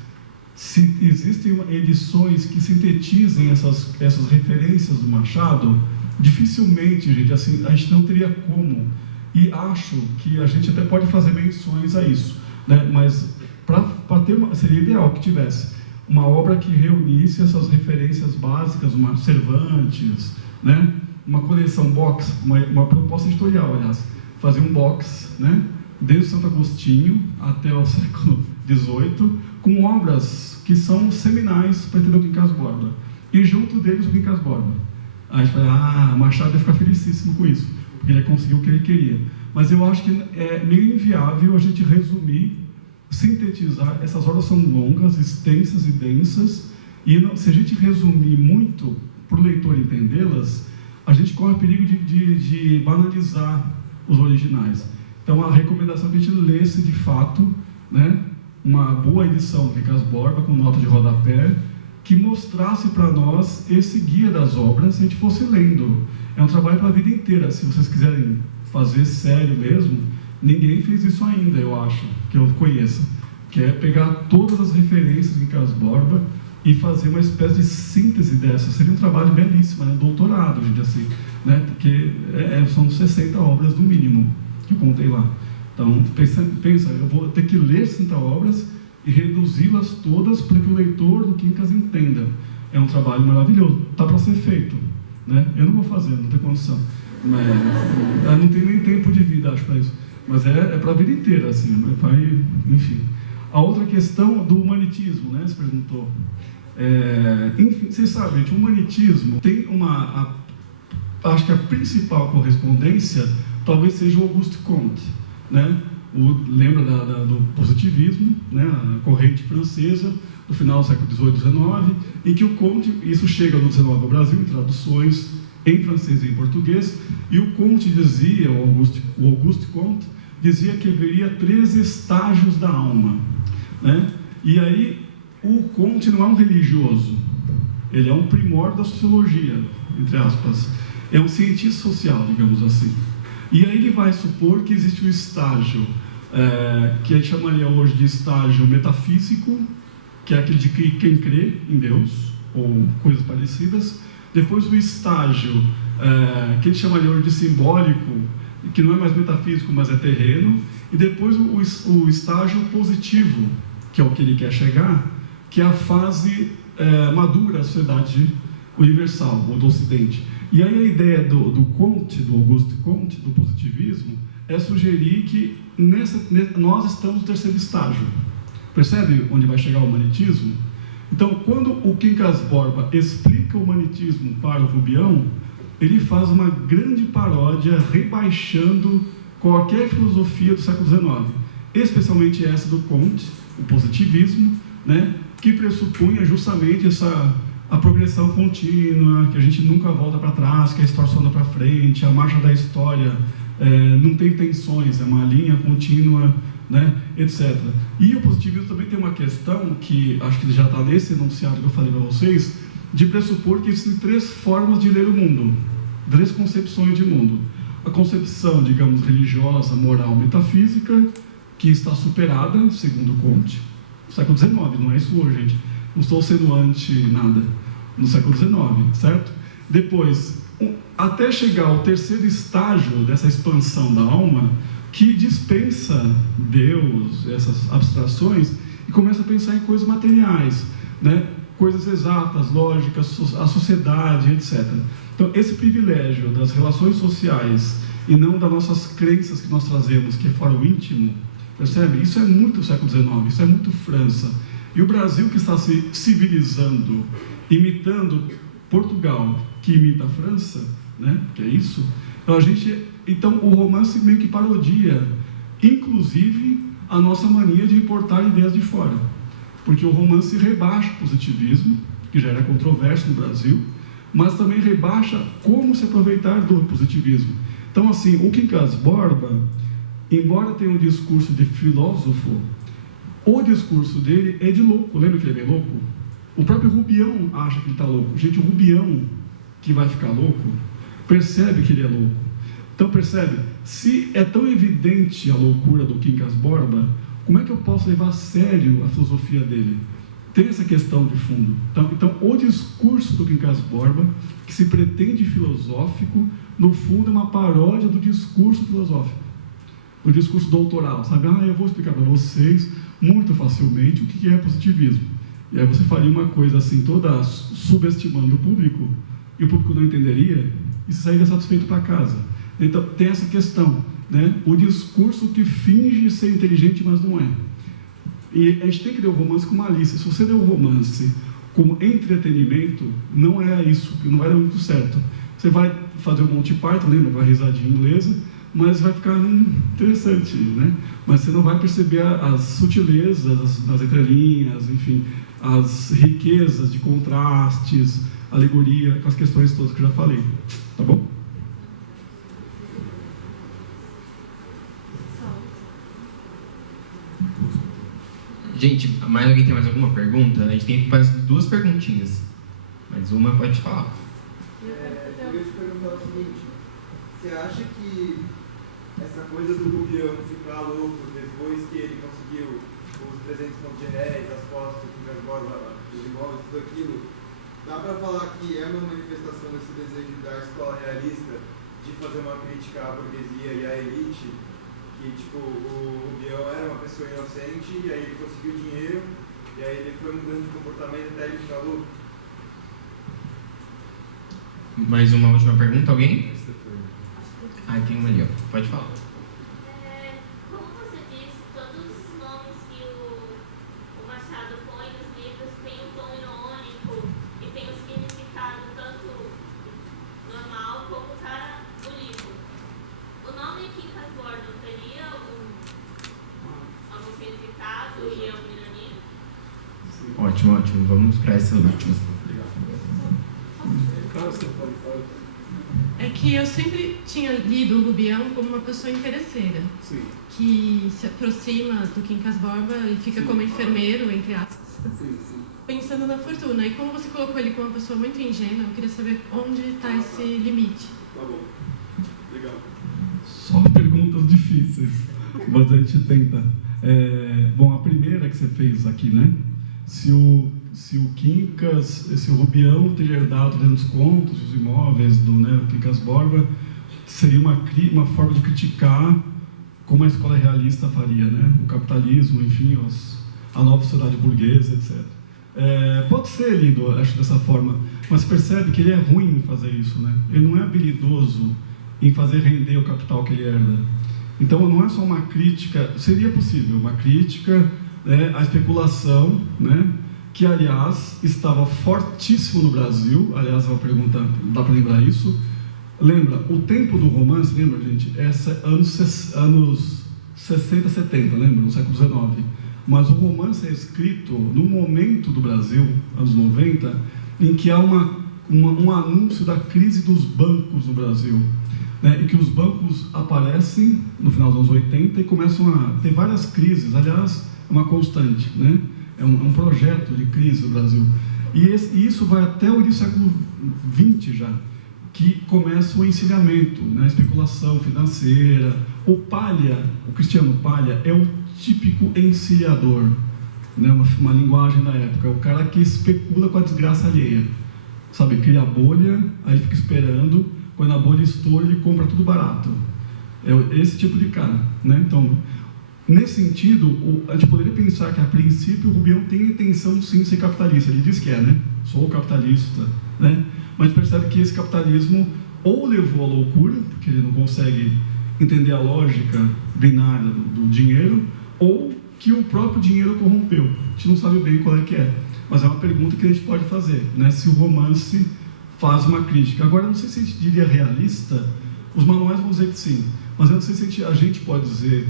se existem edições que sintetizem essas referências do Machado, dificilmente, gente, assim, a gente não teria como. E acho que a gente até pode fazer menções a isso, né? Mas para ter seria ideal que tivesse uma obra que reunisse essas referências básicas, uma Cervantes, né? Uma coleção box, uma proposta editorial, aliás, fazer um box, né? Desde Santo Agostinho até o século XVIII, com obras que são seminais para entender o Quincas Borba. E junto deles o Quincas Borba. Aí a gente fala, Machado deve ficar felicíssimo com isso, porque ele conseguiu o que ele queria. Mas eu acho que é meio inviável a gente resumir, sintetizar. Essas obras são longas, extensas e densas, e se a gente resumir muito para o leitor entendê-las, a gente corre o perigo de banalizar os originais. Então, a recomendação é que a gente lesse de fato, né, uma boa edição do Quincas Borba, com nota de rodapé, que mostrasse para nós esse guia das obras, se a gente fosse lendo. É um trabalho para a vida inteira. Se vocês quiserem fazer sério mesmo, ninguém fez isso ainda, eu acho, que eu conheça, que é pegar todas as referências de Quincas Borba e fazer uma espécie de síntese dessa. Seria um trabalho belíssimo, né? Doutorado, gente, assim, né? Porque são 60 obras no mínimo que eu contei lá. Então, pensa, eu vou ter que ler 60 obras e reduzi-las todas para que o leitor do Quincas entenda. É um trabalho maravilhoso, está para ser feito, né? Eu não vou fazer, não tenho condição. Mas, não tenho nem tempo de vida, acho, para isso. Mas é para a vida inteira, assim, vai, enfim. A outra questão do humanitismo, né? Você perguntou. Enfim, vocês sabem, gente, o humanitismo tem acho que a principal correspondência talvez seja o Auguste Comte, né? Lembra do positivismo, né? A corrente francesa do final do século XVIII e XIX, em que o Comte, isso chega no XIX ao Brasil, em traduções em francês e em português, e o Comte dizia, o Auguste Comte, dizia que haveria 3 estágios da alma, né? E aí, o Comte não é um religioso, ele é um primor da sociologia, entre aspas, é um cientista social, digamos assim. E aí ele vai supor que existe um estágio que a gente chamaria hoje de estágio metafísico, que é aquele de quem crê em Deus, ou coisas parecidas. Depois o estágio que ele chamaria hoje de simbólico, que não é mais metafísico, mas é terreno. E depois o estágio positivo, que é o que ele quer chegar, que é a fase madura da sociedade universal, ou do Ocidente. E aí a ideia do Comte, do Auguste Comte, do positivismo, é sugerir que nós estamos no 3º estágio. Percebe onde vai chegar o humanitismo? Então, quando o Quincas Borba explica o humanitismo para o Rubião, ele faz uma grande paródia rebaixando qualquer filosofia do século XIX, especialmente essa do Comte, o positivismo, né, que pressupunha justamente a progressão contínua, que a gente nunca volta para trás, que a história só anda para frente, a marcha da história não tem tensões, é uma linha contínua, né, etc. E o positivismo também tem uma questão que acho que já está nesse enunciado que eu falei para vocês, de pressupor que existem 3 formas de ler o mundo, 3 concepções de mundo. A concepção, digamos, religiosa, moral, metafísica, que está superada, segundo Comte, no século XIX, não é isso hoje, gente. Não estou sendo anti-nada, no século XIX, certo? Depois, até chegar ao 3º estágio dessa expansão da alma, que dispensa Deus, essas abstrações, e começa a pensar em coisas materiais, né? Coisas exatas, lógicas, a sociedade, etc. Então, esse privilégio das relações sociais e não das nossas crenças que nós trazemos, que é fora o íntimo, percebe? Isso é muito século XIX, isso é muito França. E o Brasil, que está se civilizando, imitando Portugal, que imita a França, né? Que é isso, Então, o romance meio que parodia, inclusive, a nossa mania de importar ideias de fora. Porque o romance rebaixa o positivismo, que já era controverso no Brasil, mas também rebaixa como se aproveitar do positivismo. Então, assim, o Quincas Borba, embora tenha um discurso de filósofo, o discurso dele é de louco. Lembra que ele é bem louco? O próprio Rubião acha que ele está louco. Gente, o Rubião, que vai ficar louco, percebe que ele é louco. Então, percebe? Se é tão evidente a loucura do Quincas Borba, como é que eu posso levar a sério a filosofia dele? Tem essa questão de fundo. Então, o discurso do Quincas Borba, que se pretende filosófico, no fundo é uma paródia do discurso filosófico, do discurso doutoral, sabe? Eu vou explicar para vocês muito facilmente o que é positivismo. E aí você faria uma coisa assim, toda subestimando o público, e o público não entenderia, e você sairia satisfeito para casa. Então, tem essa questão, né? O discurso que finge ser inteligente, mas não é. E a gente tem que ler o romance com malícia. Se você ler o romance como entretenimento, não é isso, não vai dar muito certo. Você vai fazer um Monty Python, lembra? Vai risadinha inglesa, mas vai ficar interessante, né? Mas você não vai perceber as sutilezas nas entrelinhas, enfim, as riquezas de contrastes, alegoria, com as questões todas que eu já falei. Tá bom? Gente, mais alguém tem mais alguma pergunta? A gente tem mais 2 perguntinhas. Mais uma pode falar. Eu queria te perguntar o seguinte: você acha que essa coisa do Rubião ficar louco depois que ele conseguiu os 300 pontos de réis, as postas, os imóveis, tudo aquilo, dá para falar que é uma manifestação desse desejo da escola realista de fazer uma crítica à burguesia e à elite? Que, tipo, o Rubião era uma pessoa inocente, e aí ele conseguiu dinheiro, e aí ele foi mudando de comportamento até ele ficar louco? Mais uma última pergunta, alguém? Tem uma ali, ó. Pode falar. Como você disse, todos os nomes que o Machado põe nos livros têm um tom irônico e tem um significado tanto normal como para o livro. O nome Quincas Borba teria algum significado e alguma ironia? Ótimo. Vamos para essa última. É que eu sempre tinha lido o Rubião como uma pessoa interesseira. Sim. Que se aproxima do Quincas Borba e fica como enfermeiro, entre aspas. Sim. Pensando na fortuna. E como você colocou ele como uma pessoa muito ingênua, eu queria saber onde está esse limite. Tá bom. Legal. Só perguntas difíceis, mas a gente tenta. Bom, a primeira que você fez aqui, né? Se o Quincas, se o Rubião ter herdado 300 contos, os imóveis do Quincas Borba, seria uma forma de criticar como a escola realista faria, né? O capitalismo, enfim, a nova sociedade burguesa, etc. Pode ser lido, acho, dessa forma, mas percebe que ele é ruim em fazer isso, né? Ele não é habilidoso em fazer render o capital que ele herda. Então, não é só uma crítica, seria possível, uma crítica à especulação, né? Que, aliás, estava fortíssimo no Brasil. Aliás, uma pergunta, dá para lembrar isso? Lembra, o tempo do romance, lembra, gente? Anos 60, 70, lembra? No século XIX. Mas o romance é escrito no momento do Brasil, anos 90, em que há um anúncio da crise dos bancos no Brasil. Né? E que os bancos aparecem no final dos anos 80 e começam a ter várias crises. Aliás, é uma constante, né? É um projeto de crise no Brasil. E isso vai até o início do século XX já, que começa o encilhamento, né? A especulação financeira. O Cristiano Palha, é o típico encilhador, né? Uma linguagem da época. É o cara que especula com a desgraça alheia. Sabe, cria a bolha, aí fica esperando, quando a bolha estoura, ele compra tudo barato. É esse tipo de cara, né? Então, nesse sentido, a gente poderia pensar que, a princípio, o Rubião tem a intenção, sim, de ser capitalista. Ele diz que é, né? Sou capitalista, né? Mas percebe que esse capitalismo ou levou à loucura, porque ele não consegue entender a lógica binária do dinheiro, ou que o próprio dinheiro corrompeu. A gente não sabe bem qual é que é. Mas é uma pergunta que a gente pode fazer, né? Se o romance faz uma crítica. Agora, não sei se a gente diria realista, Os manuais vão dizer que sim, mas eu não sei se a gente pode dizer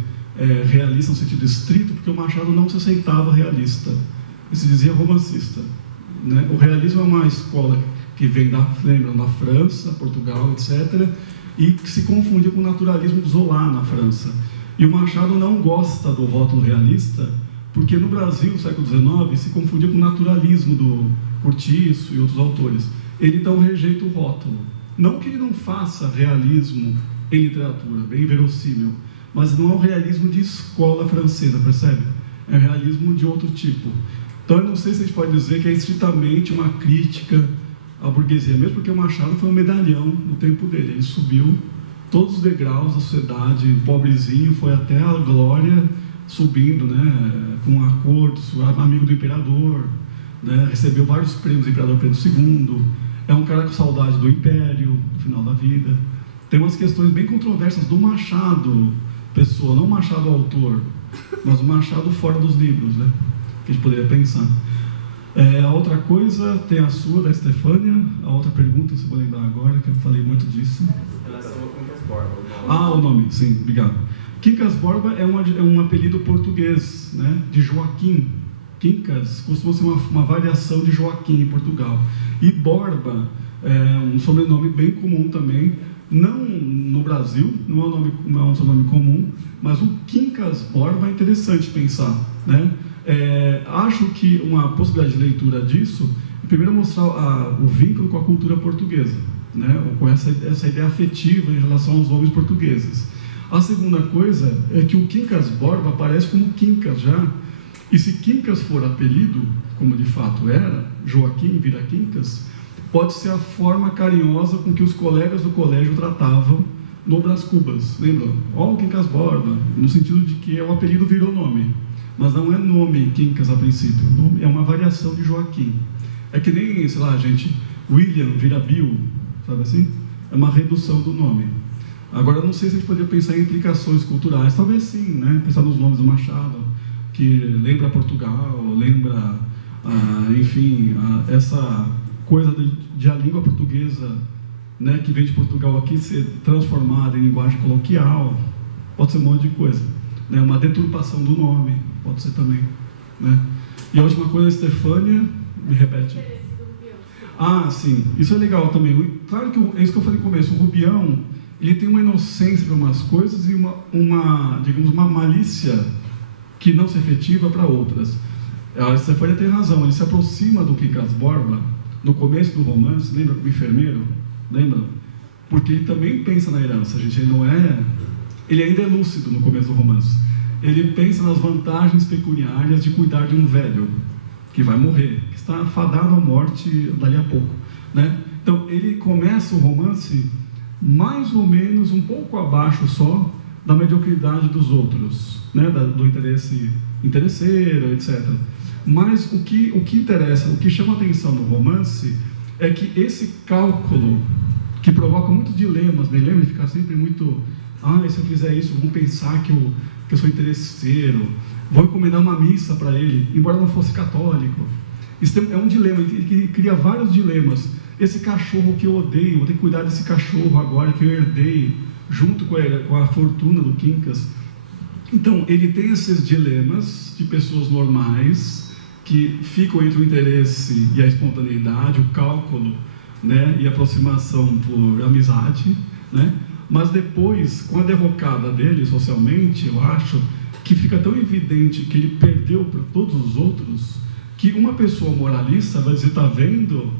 realista no sentido estrito, porque o Machado não se aceitava realista, ele se dizia romancista, né? O realismo é uma escola que vem da França, Portugal, etc., e que se confundia com o naturalismo de Zola na França. E o Machado não gosta do rótulo realista, porque no Brasil, no século XIX, se confundia com o naturalismo do Cortiço e outros autores. Ele então rejeita o rótulo. Não que ele não faça realismo em literatura, bem verossímil, mas não é um realismo de escola francesa, percebe? É um realismo de outro tipo. Então eu não sei se a gente pode dizer que é estritamente uma crítica à burguesia, mesmo porque o Machado foi um medalhão no tempo dele. Ele subiu todos os degraus da sociedade, pobrezinho, foi até a glória, subindo, né, com acordos, amigo do imperador, né, recebeu vários prêmios do imperador Pedro II, é um cara com saudade do império, no final da vida. Tem umas questões bem controversas do Machado, pessoa, não o Machado autor, mas o Machado fora dos livros, né, que a gente poderia pensar. A outra coisa, tem a sua, da Estefânia, a outra pergunta, se eu vou lembrar agora, que eu falei muito disso. Em relação ao Quincas Borba. O nome, sim, obrigado. Quincas Borba é um apelido português, né, de Joaquim. Quincas costuma ser uma variação de Joaquim em Portugal. E Borba é um sobrenome bem comum também, não no Brasil, não é um sobrenome comum, mas o Quincas Borba é interessante pensar, né? Acho que uma possibilidade de leitura disso é primeiro mostrar o vínculo com a cultura portuguesa, né? Ou com essa ideia afetiva em relação aos nomes portugueses. A segunda coisa é que o Quincas Borba aparece como Quincas já, e se Quincas for apelido, como de fato era, Joaquim vira Quincas, pode ser a forma carinhosa com que os colegas do colégio tratavam no Brás Cubas. Lembram? O Quincas Borba, no sentido de que o apelido virou nome, mas não é nome Quincas a princípio, é uma variação de Joaquim. É que nem, sei lá, gente, William vira Bill, sabe assim? É uma redução do nome. Agora, não sei se a gente poderia pensar em implicações culturais, talvez sim, né? Pensar nos nomes do Machado, que lembra Portugal, lembra, enfim, essa coisa de a língua portuguesa, né, que vem de Portugal aqui ser transformada em linguagem coloquial, pode ser um monte de coisa, né? Uma deturpação do nome, pode ser também, né? E a última coisa, Estefânia, me repete. Sim, isso é legal também. Claro que é isso que eu falei no começo, o Rubião, ele tem uma inocência para umas coisas e digamos, uma malícia que não se efetiva para outras. A Estefânia tem razão, ele se aproxima do Quincas Borba no começo do romance, lembra como enfermeiro? Lembra? Porque ele também pensa na herança, gente, ele ainda é lúcido no começo do romance. Ele pensa nas vantagens pecuniárias de cuidar de um velho que vai morrer, que está fadado à morte dali a pouco, né? Então, ele começa o romance mais ou menos um pouco abaixo só da mediocridade dos outros, né? Do interesse interesseiro, etc. Mas o que interessa, o que chama a atenção no romance é que esse cálculo, que provoca muitos dilemas, né? Lembra de ficar sempre muito, se eu fizer isso, vão pensar que eu sou interesseiro, vou encomendar uma missa para ele, embora não fosse católico. Isso é um dilema, ele cria vários dilemas. Esse cachorro que eu odeio, vou ter que cuidar desse cachorro agora que eu herdei, junto com a fortuna do Quincas. Então, ele tem esses dilemas de pessoas normais, que ficam entre o interesse e a espontaneidade, o cálculo, né, e a aproximação por amizade, né? Mas depois, com a derrocada dele socialmente, eu acho que fica tão evidente que ele perdeu para todos os outros, que uma pessoa moralista vai dizer, tá vendo?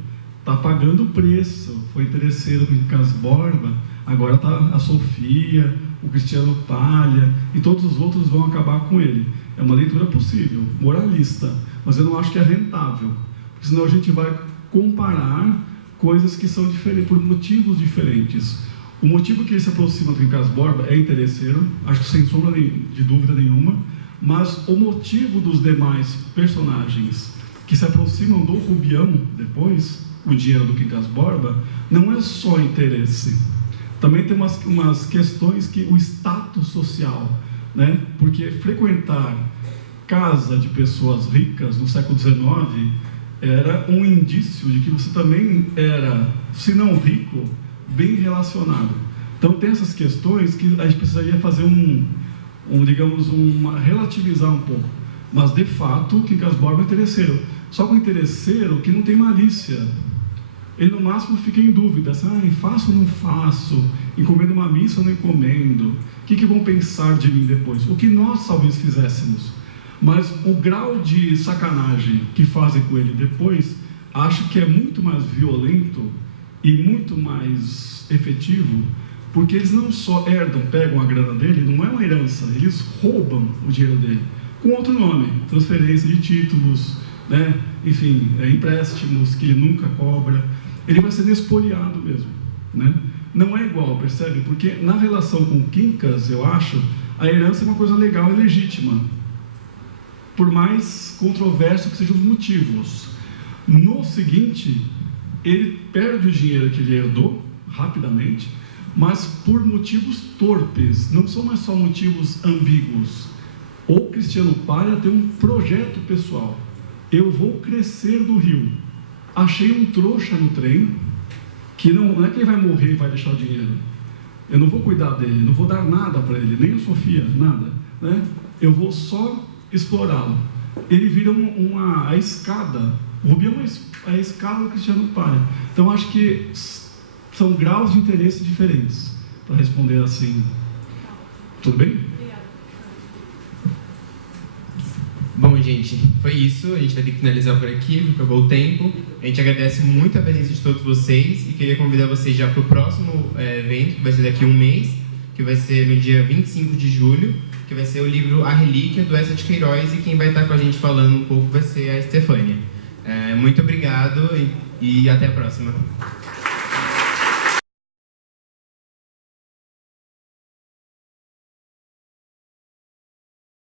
Tá pagando o preço, foi interesseiro com o Quincas Borba, agora tá a Sofia, o Cristiano Palha, e todos os outros vão acabar com ele. É uma leitura possível, moralista, mas eu não acho que é rentável, porque senão a gente vai comparar coisas que são diferentes, por motivos diferentes. O motivo que ele se aproxima do Quincas Borba é interesseiro, acho que sem sombra de dúvida nenhuma, mas o motivo dos demais personagens que se aproximam do Rubião depois, o dinheiro do Quincas Borba, não é só interesse. Também tem umas questões que o status social, né? Porque frequentar casa de pessoas ricas no século XIX era um indício de que você também era, se não rico, bem relacionado. Então tem essas questões que a gente precisaria fazer relativizar um pouco. Mas de fato, o Quincas Borba é interesseiro. Só que o interesseiro que não tem malícia. Ele no máximo fica em dúvida, assim, faço ou não faço, encomendo uma missa ou não encomendo, o que vão pensar de mim depois? O que nós talvez fizéssemos, mas o grau de sacanagem que fazem com ele depois, acho que é muito mais violento e muito mais efetivo, porque eles não só pegam a grana dele, não é uma herança, eles roubam o dinheiro dele, com outro nome, transferência de títulos, né? Enfim, empréstimos que ele nunca cobra, ele vai ser espoliado mesmo, né? Não é igual, percebe? Porque na relação com o Quincas, eu acho, a herança é uma coisa legal e legítima, por mais controverso que sejam os motivos. No seguinte, ele perde o dinheiro que ele herdou, rapidamente, mas por motivos torpes, não são mais só motivos ambíguos. O Cristiano Palha tem um projeto pessoal. Eu vou crescer do Rio. Achei um trouxa no trem, que não é que ele vai morrer e vai deixar o dinheiro. Eu não vou cuidar dele, não vou dar nada para ele, nem a Sofia, nada, né? Eu vou só explorá-lo. Ele vira a escada. O Rubião é a escada do Cristiano Palha. Então acho que são graus de interesse diferentes, para responder assim. Tudo bem? Bom, gente, foi isso. A gente vai ter que finalizar por aqui, porque acabou o tempo. A gente agradece muito a presença de todos vocês e queria convidar vocês já para o próximo evento, que vai ser daqui a um mês, que vai ser no dia 25 de julho, que vai ser o livro A Relíquia, do Essa de Queiroz, e quem vai estar com a gente falando um pouco vai ser a Estefânia. Muito obrigado e até a próxima.